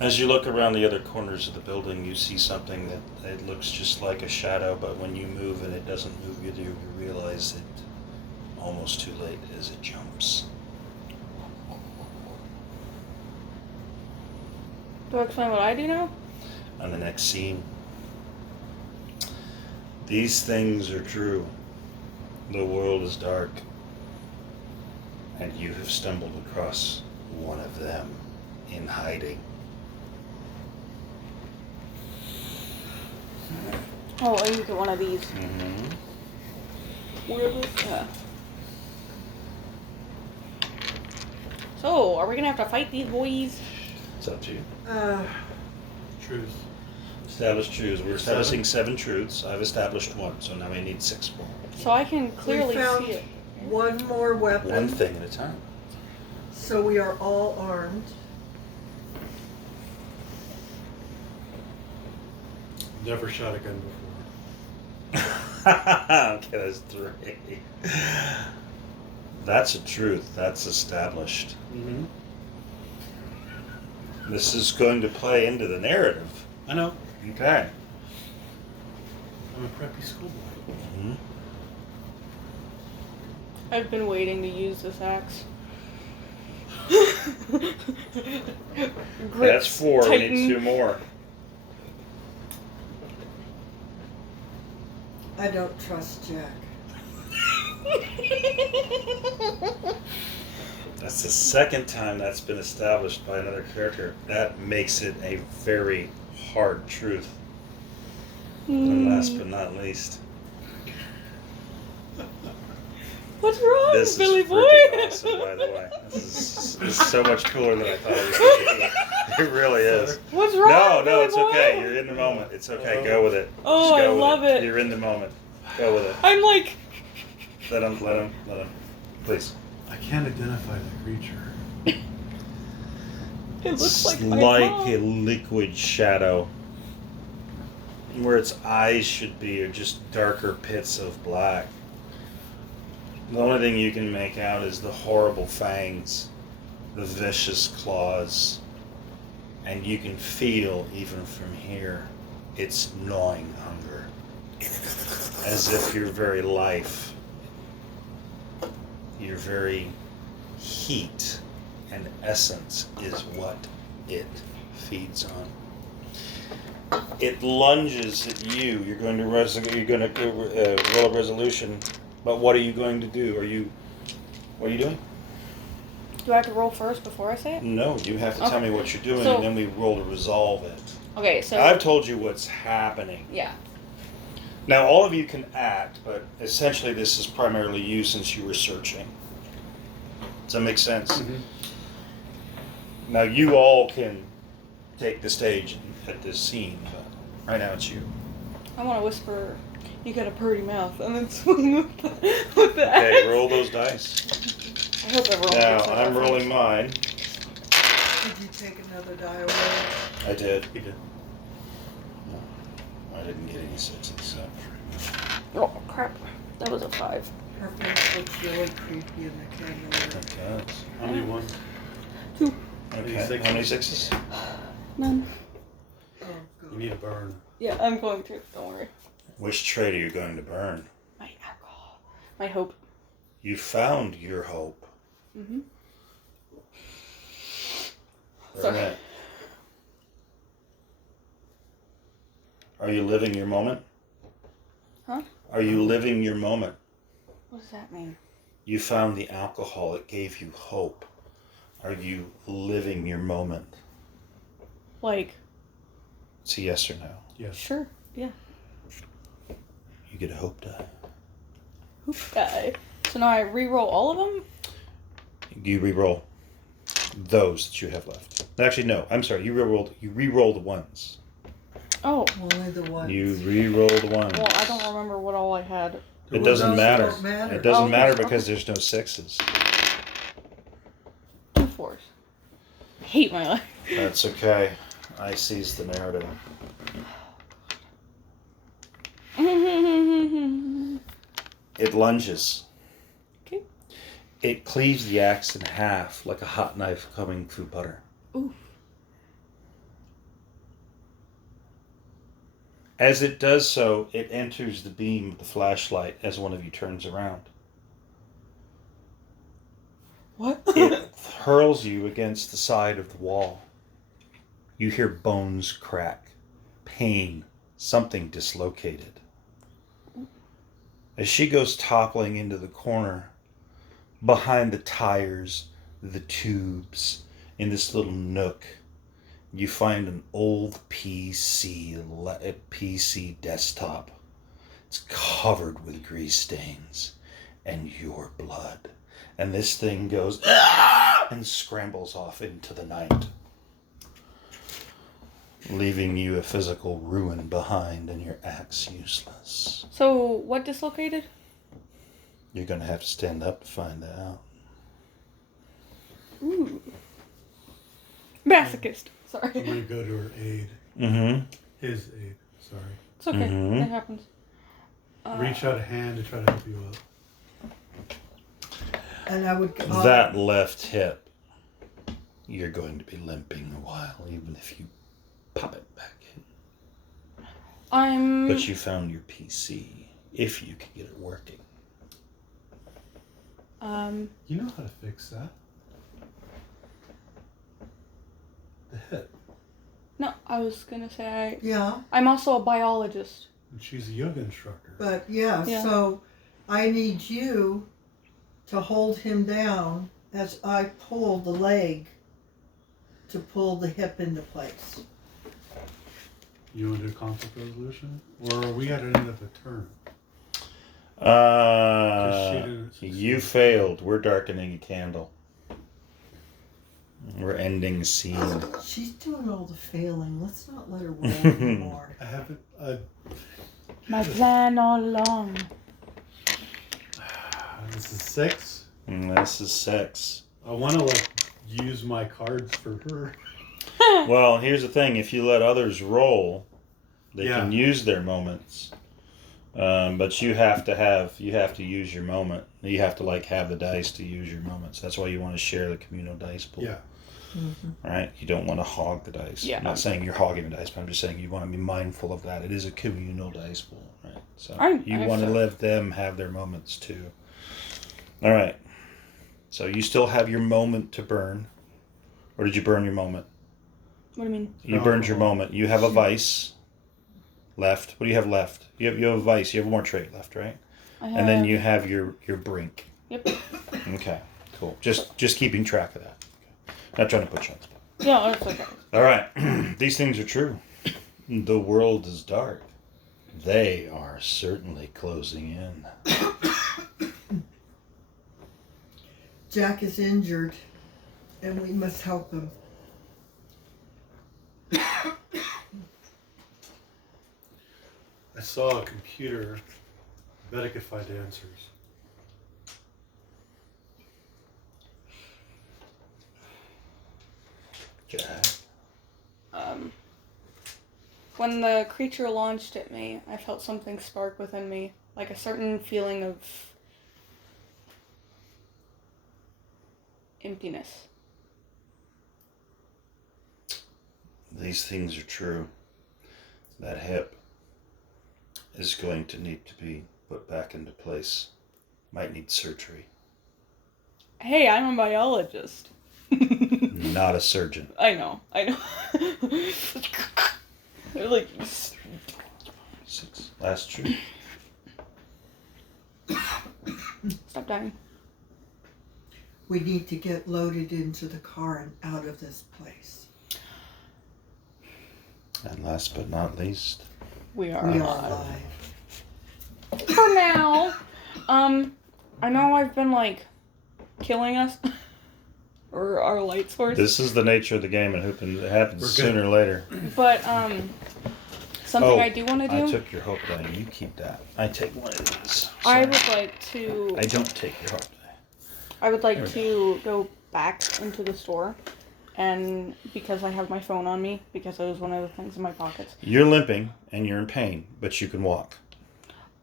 As you look around the other corners of the building, you see something that it looks just like a shadow, but when you move and it doesn't move with you, you realize it almost too late as it jumps. Do I explain what I do now? On the next scene, these things are true. The world is dark, and you have stumbled across one of them in hiding. Oh, I need to get one of these. Mm-hmm. Where is that? So, are we gonna have to fight these boys? It's up to you. Truth. Establish truths. We're establishing 7 truths. I've established 1, so now we need 6 more. So I can clearly we found see it. one more weapon, One thing at a time. so we are all armed. Never shot a gun before. Okay, that's 3. That's a truth. That's established. Mm-hmm. This is going to play into the narrative. I know. Okay. I'm a preppy schoolboy. Mm-hmm. I've been waiting to use this axe. That's 4. We need 2 more. I don't trust Jack. That's the second time that's been established by another character. That makes it a very hard truth. And last but not least, What's wrong, this Billy is boy? freaking awesome, by the way. This is so much cooler than I thought it was going to be. It really is. What's wrong? No, Billy it's boy? okay. You're in the moment. It's okay. Go with it. Oh, Just go I with love it. You're in the moment. Go with it. I'm like, Let him. Please. I can't identify the creature. it looks It's like my like mom. a liquid shadow. Where its eyes should be are just darker pits of black. The only thing you can make out is the horrible fangs, the vicious claws, and you can feel, even from here, its gnawing hunger. As if your very life, your very heat and essence is what it feeds on. It lunges at you. You're going to roll a resolution. But what are you going to do? What are you doing? Do I have to roll first before I say it? No, you have to tell me what you're doing, So- and then we roll to resolve it. Okay, so I've told you what's happening. yeah. Now, all of you can act, but essentially this is primarily you since you were searching. Does that make sense? Mm-hmm. Now, you all can take the stage at this scene, but right now it's you. I want to whisper, "You got a pretty mouth," and then swing with the axe. Okay, roll those dice. I hope everyone Now, gets that I'm reference. rolling mine. Did you take another die away? I did. He did. I didn't get any 6s, so. Oh crap! That was a 5. Her face looks really creepy in the camera. Okay. How many ones? 2. Okay. Sixes. How many 6s? None. Oh, You God. need a burn. Yeah, I'm going to. Don't worry. Which trait are you going to burn? My alcohol. My hope. You found your hope. Mm-hmm. Burn Sorry. it. Are you living your moment? Huh? Are you living your moment? What does that mean? You found the alcohol. It gave you hope. Are you living your moment? Like, It's a yes or no. Yes. sure. Yeah. You get a hope die. Hoop guy. So now I re-roll all of them? You re-roll those that you have left. Actually, no. I'm sorry. You re-roll the ones. Oh. Only the ones. You re-roll the ones. Well, I don't remember what all I had. It doesn't Those matter. don't matter. It doesn't Oh, matter okay. because there's no 6s. 2 4s. I hate my life. That's okay. I seize the narrative. It lunges. Okay. It cleaves the axe in half like a hot knife coming through butter. Ooh. As it does so, it enters the beam of the flashlight as one of you turns around. What? It hurls you against the side of the wall. You hear bones crack, pain, something dislocated. As she goes toppling into the corner, behind the tires, the tubes, in this little nook, you find an old PC desktop. It's covered with grease stains and your blood. And this thing goes and scrambles off into the night, leaving you a physical ruin behind and your axe useless. So, what dislocated? You're going to have to stand up to find out. Ooh. Masochist. Sorry. I'm going to go to her aid. Mm-hmm. His aid. Sorry. It's okay. Mhm. It happens. reach out a hand to try to help you up. And I would. That left hip, you're going to be limping a while, even if you pop it back in. But you found your PC, if you can get it working. You know how to fix that. The hip. No, I was gonna say Yeah. I'm also a biologist. And she's a yoga instructor. But yeah, so I need you to hold him down as I pull the leg to pull the hip into place. You want to do conflict resolution? Or are we at the end of a turn? You failed. We're darkening a candle. We're ending a scene. She's doing all the failing. Let's not let her roll anymore. I haven't. My plan all along. This is 6. This is 6. I want to use my cards for her. Well, here's the thing: if you let others roll, they Yeah. can use their moments. But you have to use your moment. You have to have the dice to use your moments. That's why you want to share the communal dice pool. Yeah. Mm-hmm. Right? You don't want to hog the dice. Yeah. I'm not saying you're hogging the dice, but I'm just saying you want to be mindful of that. It is a communal dice pool, right? So you want to let them have their moments too. All right. So you still have your moment to burn, or did you burn your moment? What do you mean? You burned your moment. You have a vice left. What do you have left? You have a vice. You have one more trait left, right? And then you have your brink. Yep. Okay, cool. Just keeping track of that. Okay. Not trying to put you on the spot. Yeah, that's okay. All right. These things are true. The world is dark. They are certainly closing in. Jack is injured, and we must help him. I saw a computer. I bet I could find answers. Jack. When the creature launched at me, I felt something spark within me, like a certain feeling of emptiness. These things are true. That hip is going to need to be put back into place. Might need surgery. Hey, I'm a biologist. Not a surgeon. I know. Like, 6. That's true. stop dying. We need to get loaded into the car and out of this place. And last but not least, We are We are alive. alive. For now. I know I've been killing us. Or our light source. this is the nature of the game, and it happens We're good. sooner or later. But something I do want to do. I took your hope die. You keep that. I take one of these. I Sorry. would like to. I don't take your hope die. I would like There we to go back into the store, and because I have my phone on me, because it was one of the things in my pockets. You're limping and you're in pain, but you can walk.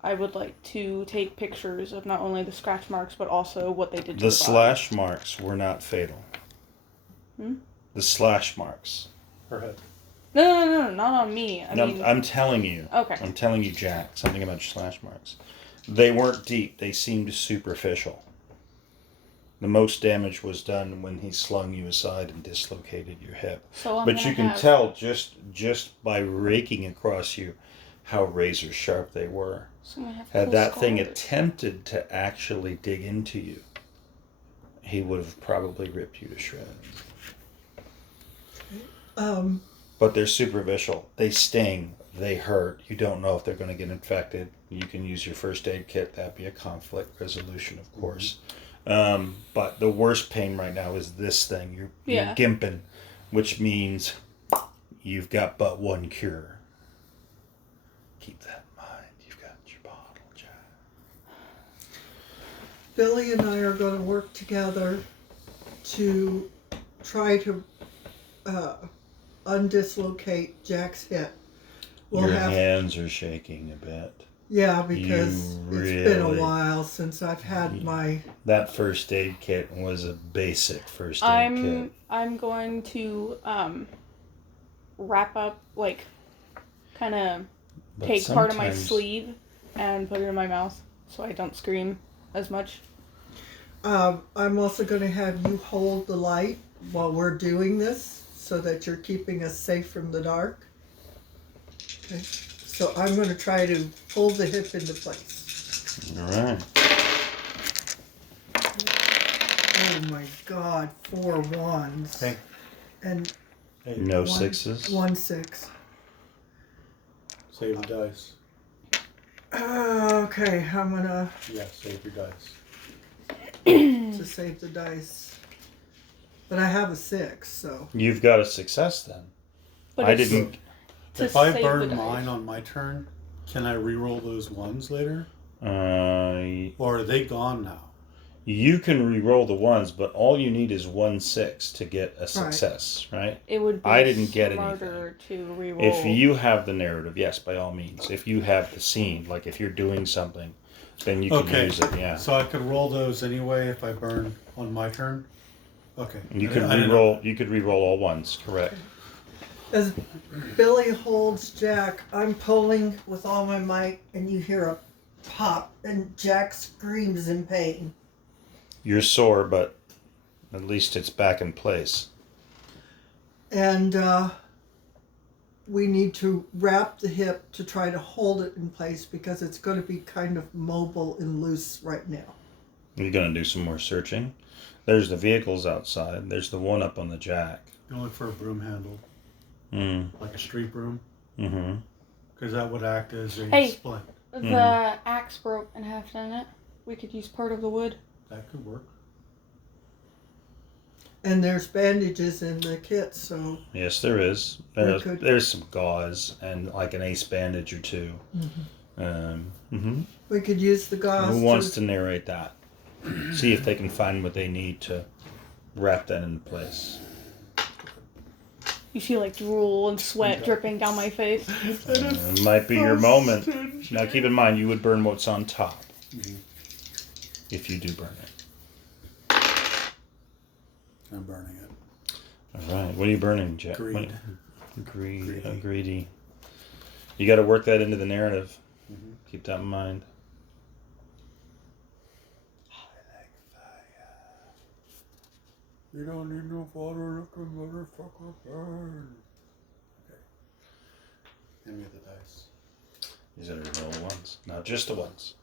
I would like to take pictures of not only the scratch marks, but also what they did to The the body. slash marks were not fatal. The slash marks. Her head. No, not on me. I mean, I'm telling you. Okay. I'm telling you, Jack, something about your slash marks. They weren't deep. They seemed superficial. The most damage was done when he slung you aside and dislocated your hip. so I'm But gonna you can have- tell just by raking across you how razor sharp they were. so I'm gonna have Had full that thing scars. attempted to actually dig into you, he would have probably ripped you to shreds. But they're superficial. They sting. They hurt. You don't know if they're going to get infected. You can use your first aid kit. That'd be a conflict resolution, of course. But the worst pain right now is this thing. You're Yeah. gimping, which means you've got but one cure. Keep that in mind. You've got your bottle, Jack. Billy and I are going to work together to try to undislocate Jack's hip. Your hands are shaking a bit. Yeah, because You it's been a really- while since I've had my. That first aid kit was a basic first aid kit. I'm going to wrap up, like, kind of But take part of my sometimes- sleeve and put it in my mouth so I don't scream as much. I'm also going to have you hold the light while we're doing this so that you're keeping us safe from the dark. Okay. So I'm going to try to pull the hip into place. All right. Oh my God, 4 ones. Hey. And Hey, No one- sixes. 1 6. save the dice. Okay, I'm going to Yeah, save your dice. save the dice. But I have a 6, so. You've got a success then. But I it's didn't. to If I save burn the dice. mine on my turn, can I re-roll those ones later? Or Or are they gone now? you can re-roll the ones, but all you need is 1 6 to get a success, right? It would be I didn't get smarter to reroll. If you have the narrative, yes, by all means. If you have the scene, like if you're doing something, then you can Okay. use it. Yeah. So I could roll those anyway if I burn on my turn? Okay. You could I didn't know. re-roll. You could re-roll all ones. Correct. As Billy holds Jack, I'm pulling with all my might, and you hear a pop, and Jack screams in pain. You're sore, but at least it's back in place. And we need to wrap the hip to try to hold it in place because it's going to be kind of mobile and loose right now. You're gonna do some more searching. There's the vehicles outside. There's the one up on the jack. You look for a broom handle, Mm. like a street broom, Mm-hmm. because that would act as a Hey. splint. The axe broke in half, didn't it? We could use part of the wood. That could work. And there's bandages in the kit, so Yes, there is. could- There's some gauze and like an ace bandage or two. we could use the gauze. Who wants to narrate that? See if they can find what they need to wrap that into place. You feel like drool and sweat Okay. dripping down my face. It might be your moment. Now keep in mind, you would burn what's on top. If you do burn it. I'm burning it. All right. What are you burning, Jack? Greed. Greedy. Greedy. Greedy. You got to work that into the narrative. Mhm. Keep that in mind. You don't need no father looking motherfucker burn. Okay. Hand me the dice. These are the real ones, not just the ones.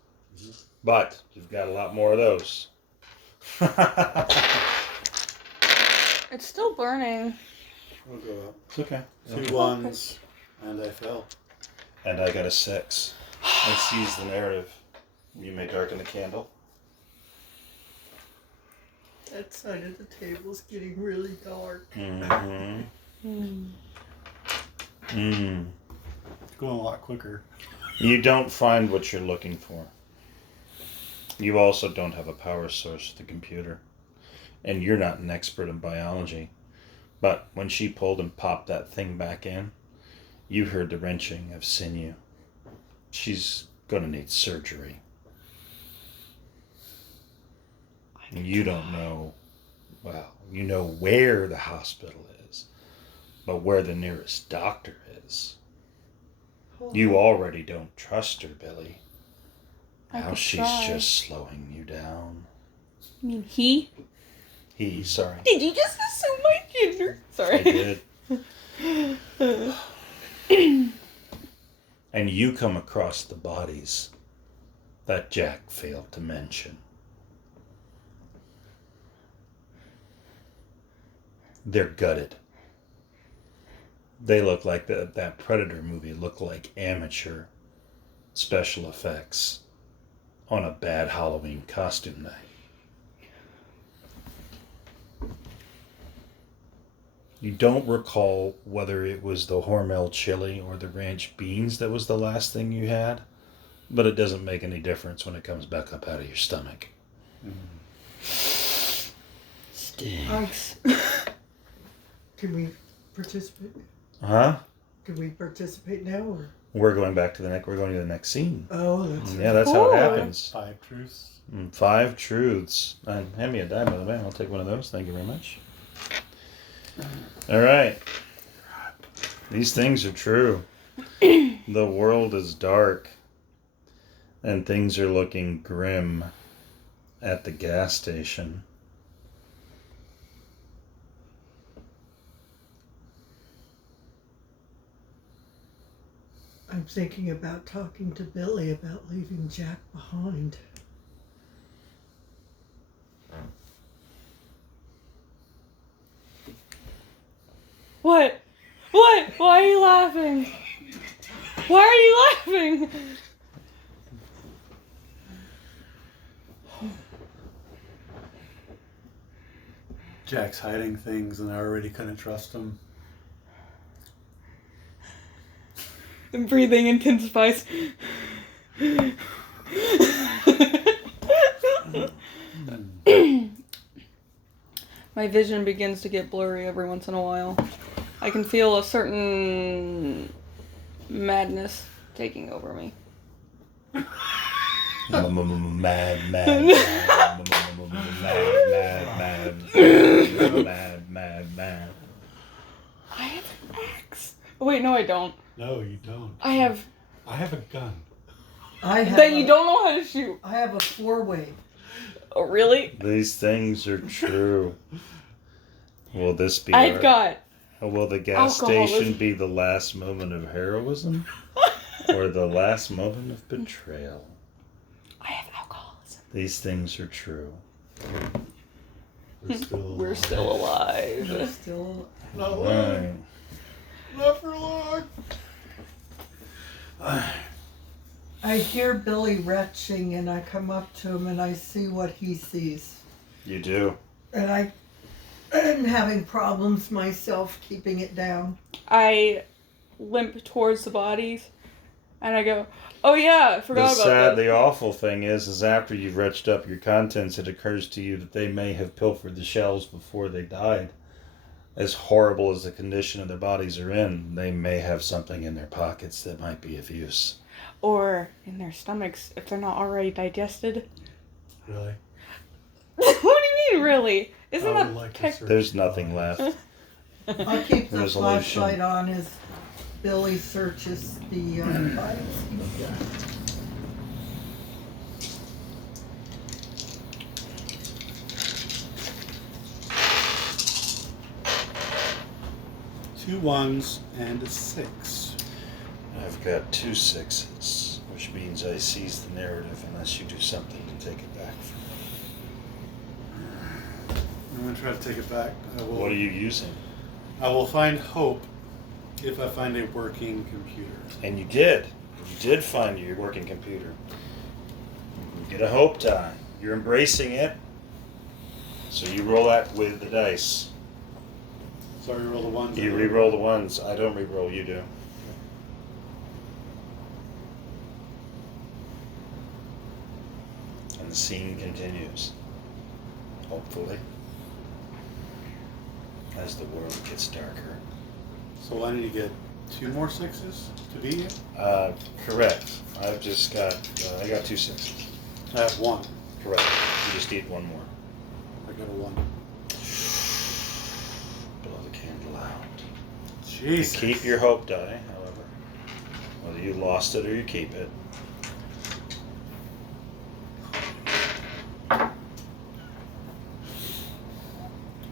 But you've got a lot more of those. It's still burning. We'll go up. It's okay. 2 ones, and I fell. And I got a 6. I seize the narrative. You may darken the candle. That side of the table's getting really dark. Mm-hmm. Mm. It's going a lot quicker. You don't find what you're looking for. You also don't have a power source to the computer. And you're not an expert in biology. But when she pulled and popped that thing back in, you heard the wrenching of sinew. She's going to need surgery. And you don't know, well, you know where the hospital is, but where the nearest doctor is. You already don't trust her, Billy. I Now could she's try. just slowing you down. You mean he? He, sorry. Did you just assume my gender? I Sorry. did. And you come across the bodies that Jack failed to mention. They're gutted. They look like that Predator movie looked like amateur special effects on a bad Halloween costume night. You don't recall whether it was the Hormel chili or the ranch beans that was the last thing you had, but it doesn't make any difference when it comes back up out of your stomach. Stinks. Can we participate? Huh? Can we participate now, or We're going back to the next. We're going to the next scene. Oh, that's Yeah, that's how it Cool. happens. 5 truths. 5 truths. Hand me a die, by the way. I'll take one of those. Thank you very much. All right. These things are true. The world is dark, and things are looking grim at the gas station. I'm thinking about talking to Billy about leaving Jack behind. What? What? Why are you laughing? Why are you laughing? Jack's hiding things, and I already couldn't trust him. The breathing intensifies. My vision begins to get blurry every once in a while. I can feel a certain madness taking over me. Mad, mad. I have an axe. Oh, wait, no, I don't. No, you don't. I have I have a gun. I have that you don't know how to shoot. I have a 4-way. Oh, really? These things are true. Will this be I've got. will the gas alcoholism. station be the last moment of heroism? Or the last moment of betrayal? I have alcoholism. These things are true. We're still alive. We're still alive. Still, Not Right. Not for long. I hear Billy retching, and I come up to him, and I see what he sees. You do. And I'm having problems myself keeping it down. I limp towards the bodies, and I go, "Oh yeah, I forgot The about sad, that." the awful thing is after you've retched up your contents, it occurs to you that they may have pilfered the shells before they died. As horrible as the condition of their bodies are in, they may have something in their pockets that might be of use. Or in their stomachs if they're not already digested. Really? What do you mean, really? Isn't I would that like to tech- search There's the nothing bodies. left. I'll keep the Resolution. flashlight on as Billy searches the bodies. Two 1s and a 6. I've got 2 6s, which means I seize the narrative unless you do something to take it back from me. I'm gonna try to take it back. What are you using? I will find hope if I find a working computer. And you did. You did find your working computer. You get a hope die. You're embracing it. So you roll that with the dice. So I reroll the 1s. You re-roll the ones. I don't re-roll, you do. And the scene continues. Hopefully. As the world gets darker. So I need to get 2 more 6s to beat you? Correct. I've just got, I got 2 6s. I have 1. Correct. You just need one more. I got a 1. Blow the candle out. Jesus. You keep your hope die, however. Whether you lost it or you keep it. My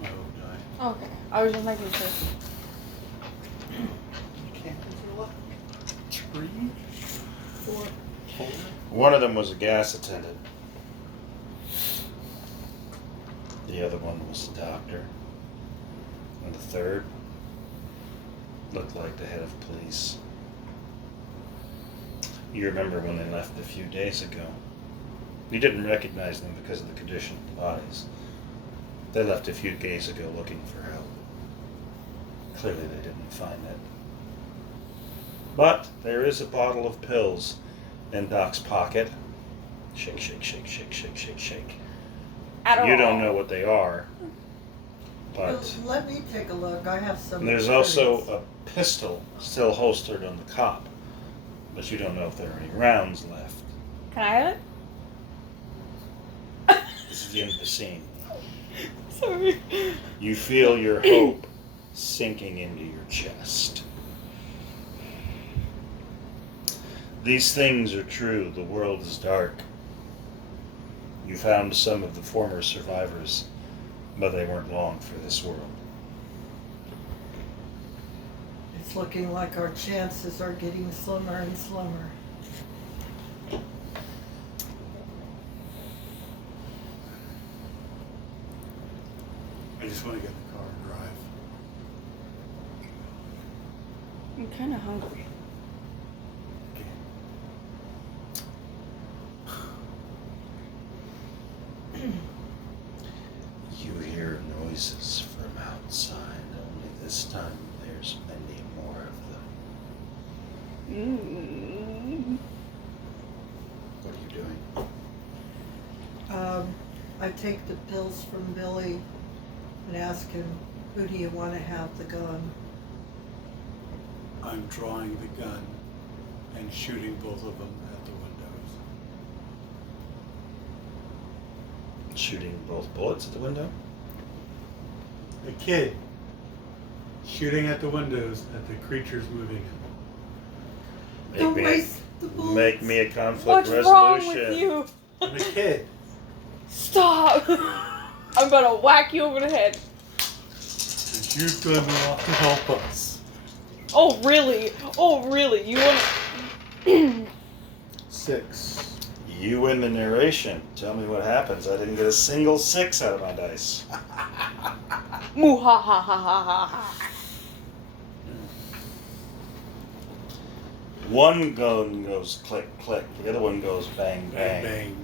hope die. Okay, I was just making sure. Candles are left. 3? 4? One of them was a gas attendant. The other one was the doctor. And the third looked like the head of police. You remember when they left a few days ago. You didn't recognize them because of the condition of the bodies. They left a few days ago looking for help. Clearly they didn't find it. But there is a bottle of pills in Doc's pocket. Shake, shake, shake, shake, shake, shake, shake. You don't know what they are, but Let me take a look. I have some. there's experience. also a pistol still holstered on the cop. But you don't know if there are any rounds left. Can I have it? This is the end of the scene. Sorry. You feel your hope sinking into your chest. These things are true. The world is dark. You found some of the former survivors, but they weren't long for this world. It's looking like our chances are getting slimmer and slimmer. I just want to get in the car and drive. I'm kind of hungry. You hear noises from outside, only this time there's many more of them. What are you doing? I take the pills from Billy and ask him, who do you want to have the gun? I'm drawing the gun and shooting both of them at the windows. Shooting both bullets at the window? The kid shooting at the windows at the creatures moving in. Don't waste the bullets. Make me a conflict What's resolution. wrong with you? And the kid. Stop! I'm gonna whack you over the head. And you're gonna have to help us. Oh really? Oh really? You wanna? 6. You win the narration. Tell me what happens. I didn't get a single 6 out of my dice. Moo ha ha ha ha ha ha. One gun goes click, click. The other one goes bang, bang. Bang, bang.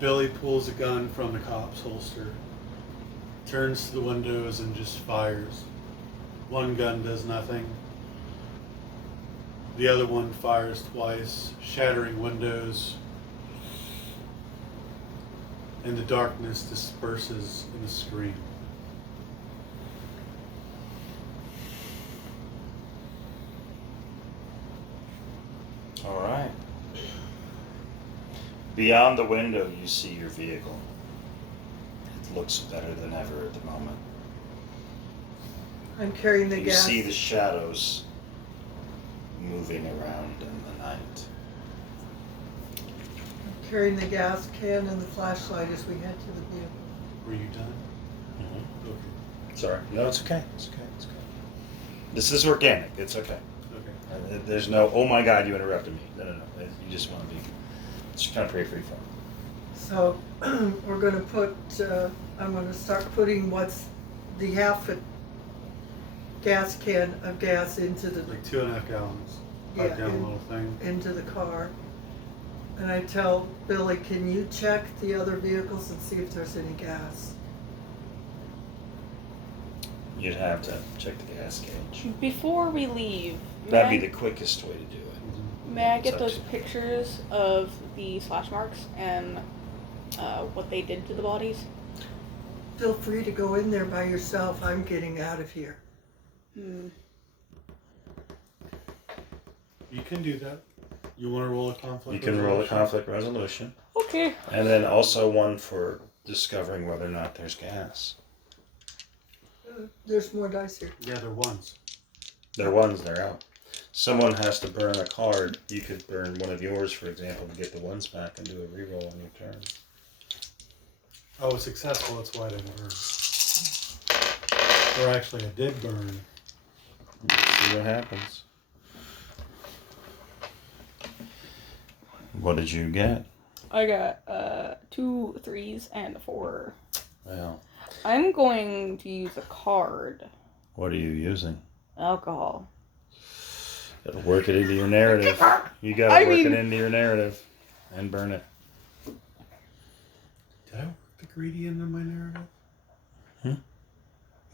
Billy pulls a gun from the cop's holster, turns to the windows and just fires. One gun does nothing. The other one fires twice, shattering windows. And the darkness disperses in a scream. All right. Beyond the window, you see your vehicle. It looks better than ever at the moment. I'm carrying the You gas. see the shadows moving around in the night. I'm carrying the gas can and the flashlight as we head to the vehicle. Were you done? Mm-hmm. Okay. Sorry. No, it's okay. It's okay. It's okay. This is organic. It's okay. Okay. There's no, oh my God, you interrupted me. No, no, no. You just want to be, it's kind of pretty free form. So we're going to put, I'm going to start putting what's the half a gas can of gas into the Like 2.5 gallons. Yeah, 5 gallon and- little thing. into the car. And I tell Billy, can you check the other vehicles and see if there's any gas? You'd have to check the gas gauge. Before we leave, That'd be the quickest way to do it. may I It's get up those to you. pictures of the slash marks and what they did to the bodies? Feel free to go in there by yourself. I'm getting out of here. Hmm. You can do that. You want to roll a conflict? You can roll a resolution? conflict resolution. Okay. And then also one for discovering whether or not there's gas. There's more dice here. Yeah, they're ones. They're ones, they're out. Someone has to burn a card. You could burn one of yours, for example, to get the ones back and do a reroll on your turn. I was successful, that's why I didn't burn. Or actually, I did burn. Let's see what happens. What did you get? I got 2 3s and a 4. Well, I'm going to use a card. what are you using? Alcohol. Gotta work it into your narrative. You gotta I work mean- it into your narrative and burn it. Did I work the gradient in my narrative?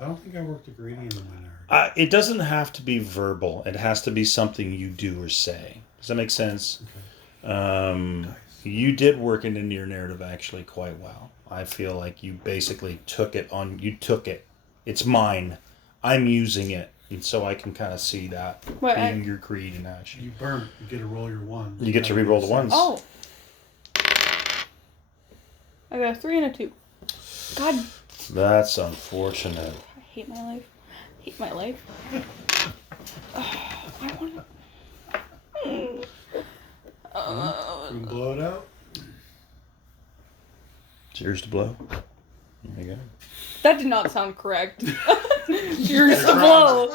I don't think I worked the gradient in my narrative. It doesn't have to be verbal. It has to be something you do or say. Does that make sense? Nice. You did work it into your narrative actually quite well. I feel like you basically took it on. You took it. It's mine. I'm using it. And so I can kind of see that But being your greed in action. You burn. You get to roll your one. You get to re-roll the ones. Oh. I got a 3 and a 2. God, That's unfortunate. I hate my life. Hate my life. I want to. You can blow it out. It's yours to blow. There you go. That did not sound correct. Yours to blow.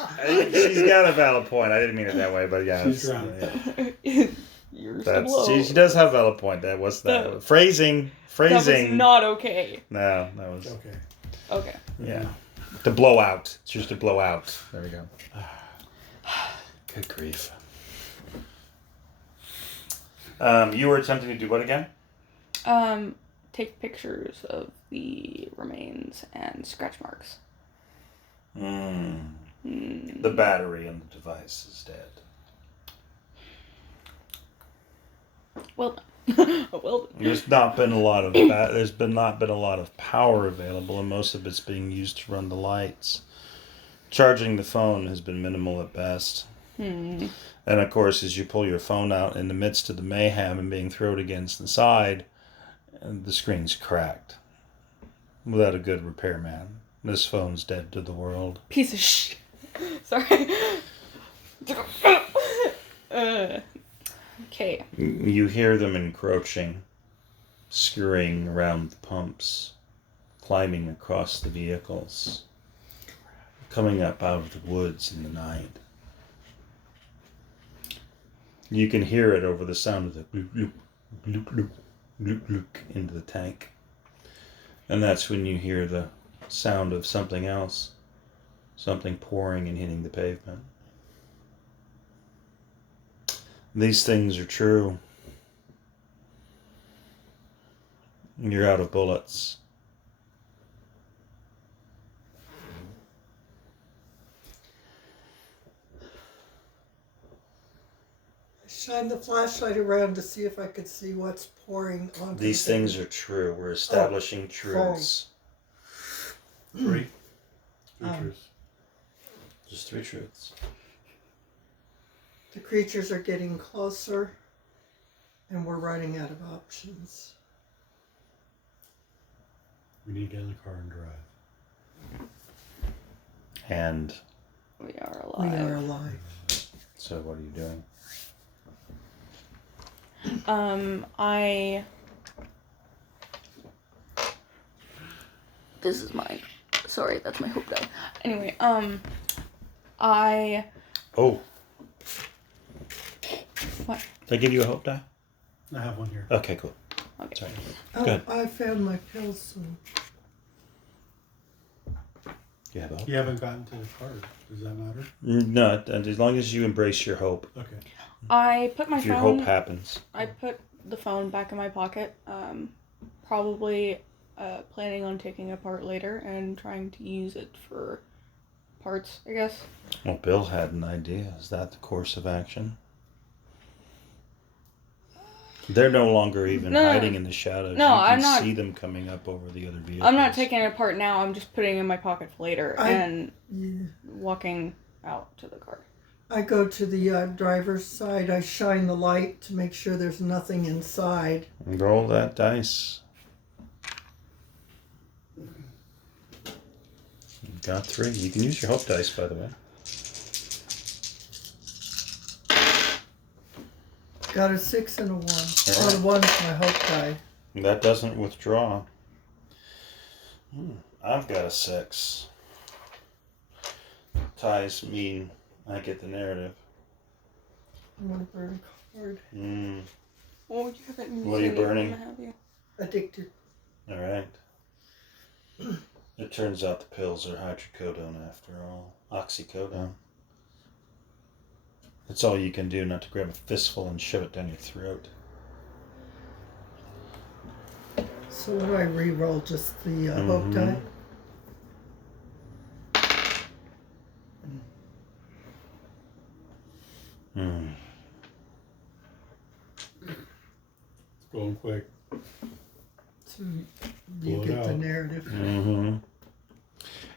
She's got a valid point. I didn't mean it that way, but yeah. She's it's- drunk. yeah. Yours to blow. She does have a valid point. That was that. Phrasing. That was not okay. No, that was. Okay. Okay. Yeah. To blow out. It's just to blow out. There we go. Good grief. You were attempting to do what again? Take pictures of the remains and scratch marks. The battery in the device is dead. Well done. Well done. There's not been a lot of not been a lot of power available, and most of it's being used to run the lights. Charging the phone has been minimal at best. And of course, as you pull your phone out in the midst of the mayhem and being thrown against the side, the screen's cracked. Without a good repairman, this phone's dead to the world. Piece of shit. Sorry. Okay. You hear them encroaching, scurrying around the pumps, climbing across the vehicles, coming up out of the woods in the night. You can hear it over the sound of the bloop, bloop, bloop, bloop, bloop, bloop into the tank. And that's when you hear the sound of something else, something pouring and hitting the pavement. These things are true. You're out of bullets. I shined the flashlight around to see if I could see what's pouring onto These the things are true. We're establishing truths. 3 features. Just 3 truths. The creatures are getting closer, and we're running out of options. We need to get in the car and drive. And We are We alive. are alive. so what are you doing? This is mine. Sorry, that's my hope die. Anyway, Oh, What? did I give you a hope die? I have one here. Okay, cool. Okay. Sorry. Oh, Good. I found my pills soon. You have a hope? You haven't gotten to the card. Does that matter? No, and as long as you embrace your hope. Okay. I put my If your phone. hope happens. I put the phone back in my pocket. Probably planning on taking it apart later and trying to use it for parts, I guess. Well, Bill had an idea. Is that the course of action? They're no longer even No. hiding in the shadows. No, you can I'm not- see them coming up over the other vehicles. I'm not taking it apart now. I'm just putting it in my pocket for later and Yeah. walking out to the car. I go to the driver's side. I shine the light to make sure there's nothing inside. Roll that dice. You got 3. You can use your hope dice, by the way. Got a 6 and a 1. All Oh, right. the 1's my hope die. That doesn't withdraw. I've got a 6. Ties mean I get the narrative. I'm gonna burn a card. Oh, you haven't. What are you burning? Have you? Addicted. All right. It turns out the pills are hydrocodone after all. Oxycodone. That's all you can do, not to grab a fistful and shove it down your throat. So what do I re-roll? Just the hope Mhm. die? It's going quick. So you Blow it get the out. narrative.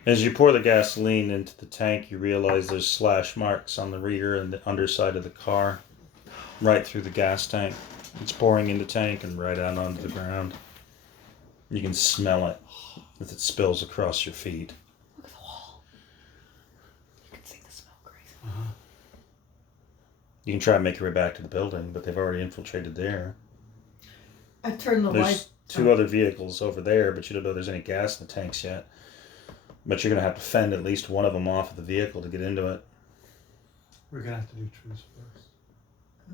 As you pour the gasoline into the tank, you realize there's slash marks on the rear and the underside of the car, right through the gas tank. It's pouring in the tank and right out onto the ground. You can smell it as it spills across your feet. Look at the wall. You can see the smoke crazy. You can try and make your way back to the building, but they've already infiltrated there. I turned the There's light. two other vehicles over there, but you don't know there's any gas in the tanks yet. But you're going to have to fend at least one of them off of the vehicle to get into it. We're gonna have to do truce first.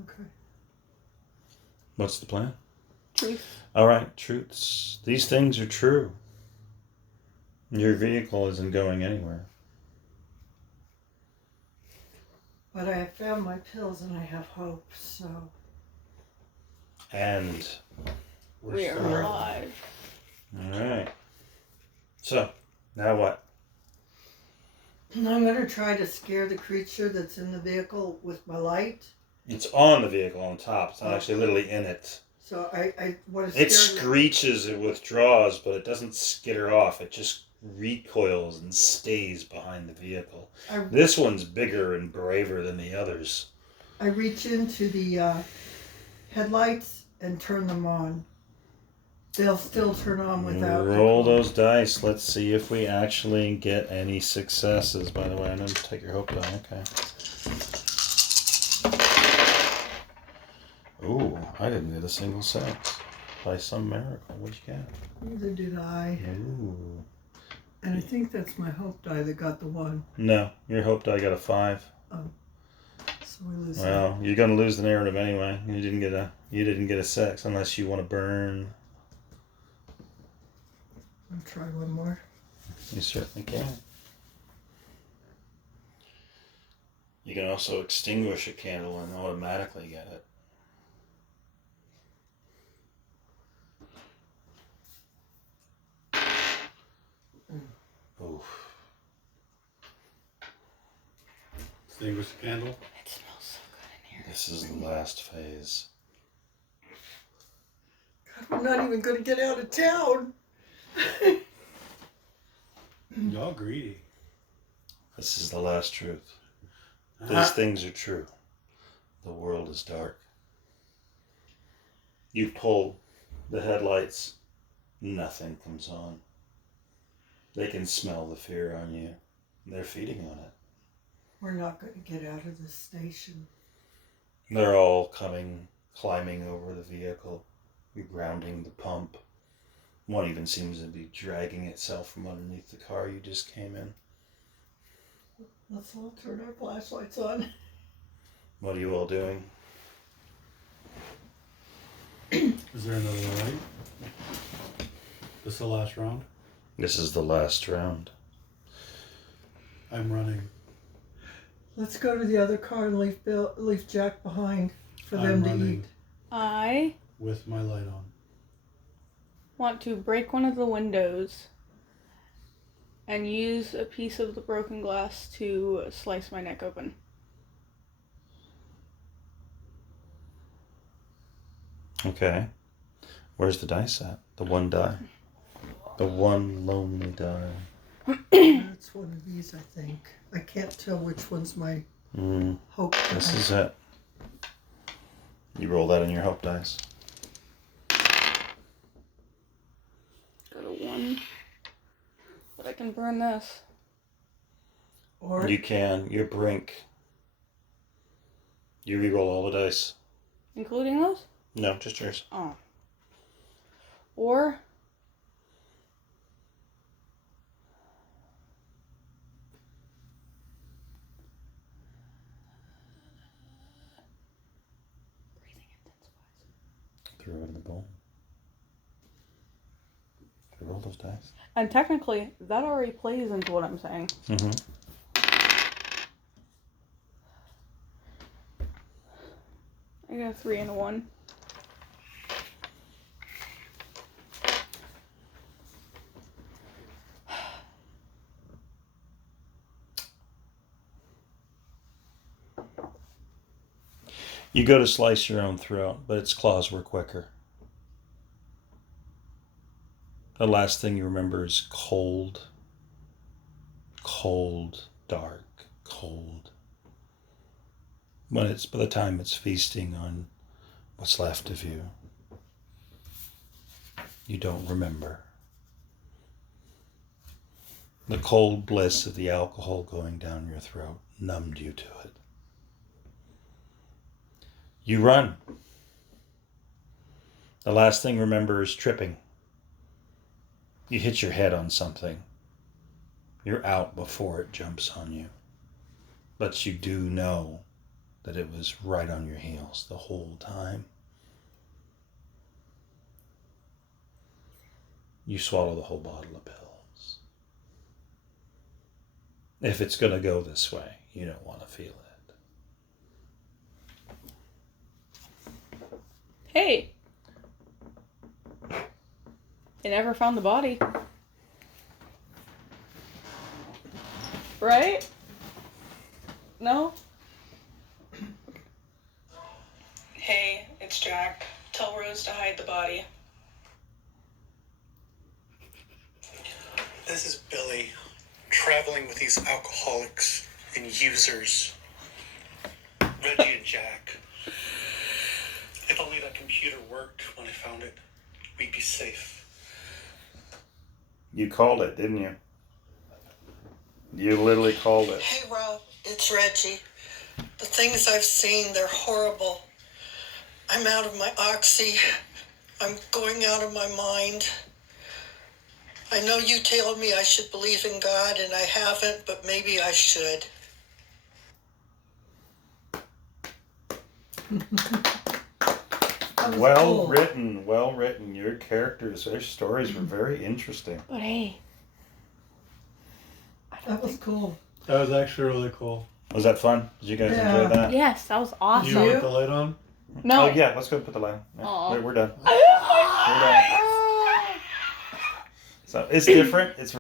Okay. What's the plan? Truth. All right, truths. These things are true. Your vehicle isn't going anywhere. But I have found my pills and I have hope, so. And We are still- alive. all right. So now what? And I'm going to try to scare the creature that's in the vehicle with my light. It's on the vehicle on top. It's not actually literally in it. So I want to It scare screeches, it withdraws, but it doesn't skitter off. It just recoils and stays behind the vehicle. This one's bigger and braver than the others. I reach into the headlights and turn them on. They'll still turn on without. Roll those dice. Let's see if we actually get any successes. By the way, I didn't take your hope die. Okay. Ooh, I didn't get a single six. By some miracle. What'd you get? Neither did I. Ooh. And I think that's my hope die that got the one. No, your hope die got a 5. So we lose. Well, you're gonna lose the narrative anyway. You didn't get a 6 unless you want to burn. I'll try one more. You certainly can. You can also extinguish a candle and automatically get it. Oof. Extinguish the candle. It smells so good in here. This is the last phase. God, we're not even going to get out of town. Y'all greedy. This is the last truth. These things are true. The world is dark. You pull the headlights, nothing comes on. They can smell the fear on you. They're feeding on it. We're not going to get out of this station. They're all climbing over the vehicle, grounding the pump. One even seems to be dragging itself from underneath the car you just came in. Let's all turn our flashlights on. What are you all doing? Is there another light? This the last round? This is the last round. I'm running. Let's go to the other car and leave Jack behind for I'm them to running. eat. I With my light on. want to break one of the windows and use a piece of the broken glass to slice my neck open. Okay. Where's the dice at? The one die. The one lonely die. That's one of these, I think. I can't tell which one's my hope die. This is it. You roll that in your hope dice. Got a 1. But I can burn this. Or You can. Your brink. You re-roll all the dice. Including those? No, just yours. Oh. Or breathing intensifies. Throw it in the bowl. Roll those dice. And technically, that already plays into what I'm saying. Mm-hmm. I got a 3 and a 1. You go to slice your own throat, but its claws were quicker. The last thing you remember is cold cold, dark, cold. By the time it's feasting on what's left of you, you don't remember. The cold bliss of the alcohol going down your throat numbed you to it. You run. The last thing you remember is tripping. You hit your head on something. You're out before it jumps on you. But you do know that it was right on your heels the whole time. You swallow the whole bottle of pills. If it's going to go this way, you don't want to feel it. Hey. They never found the body. Right? No? Hey, it's Jack. Tell Rose to hide the body. This is Billy, traveling with these alcoholics and users. Reggie and Jack. If only that computer worked when I found it, we'd be safe. You called it, didn't you? You literally called it. Hey, Rob, it's Reggie. The things I've seen, they're horrible. I'm out of my oxy. I'm going out of my mind. I know you told me I should believe in God, and I haven't, but maybe I should. Well written, well written. Your characters, their stories were very interesting. But hey. That was cool. That was actually really cool. Was that fun? Did you guys enjoy that? Yes, that was awesome. You want the light on? No. Oh yeah, let's go put the light on. Yeah, Aw. we're done. We're done. So it's different. It's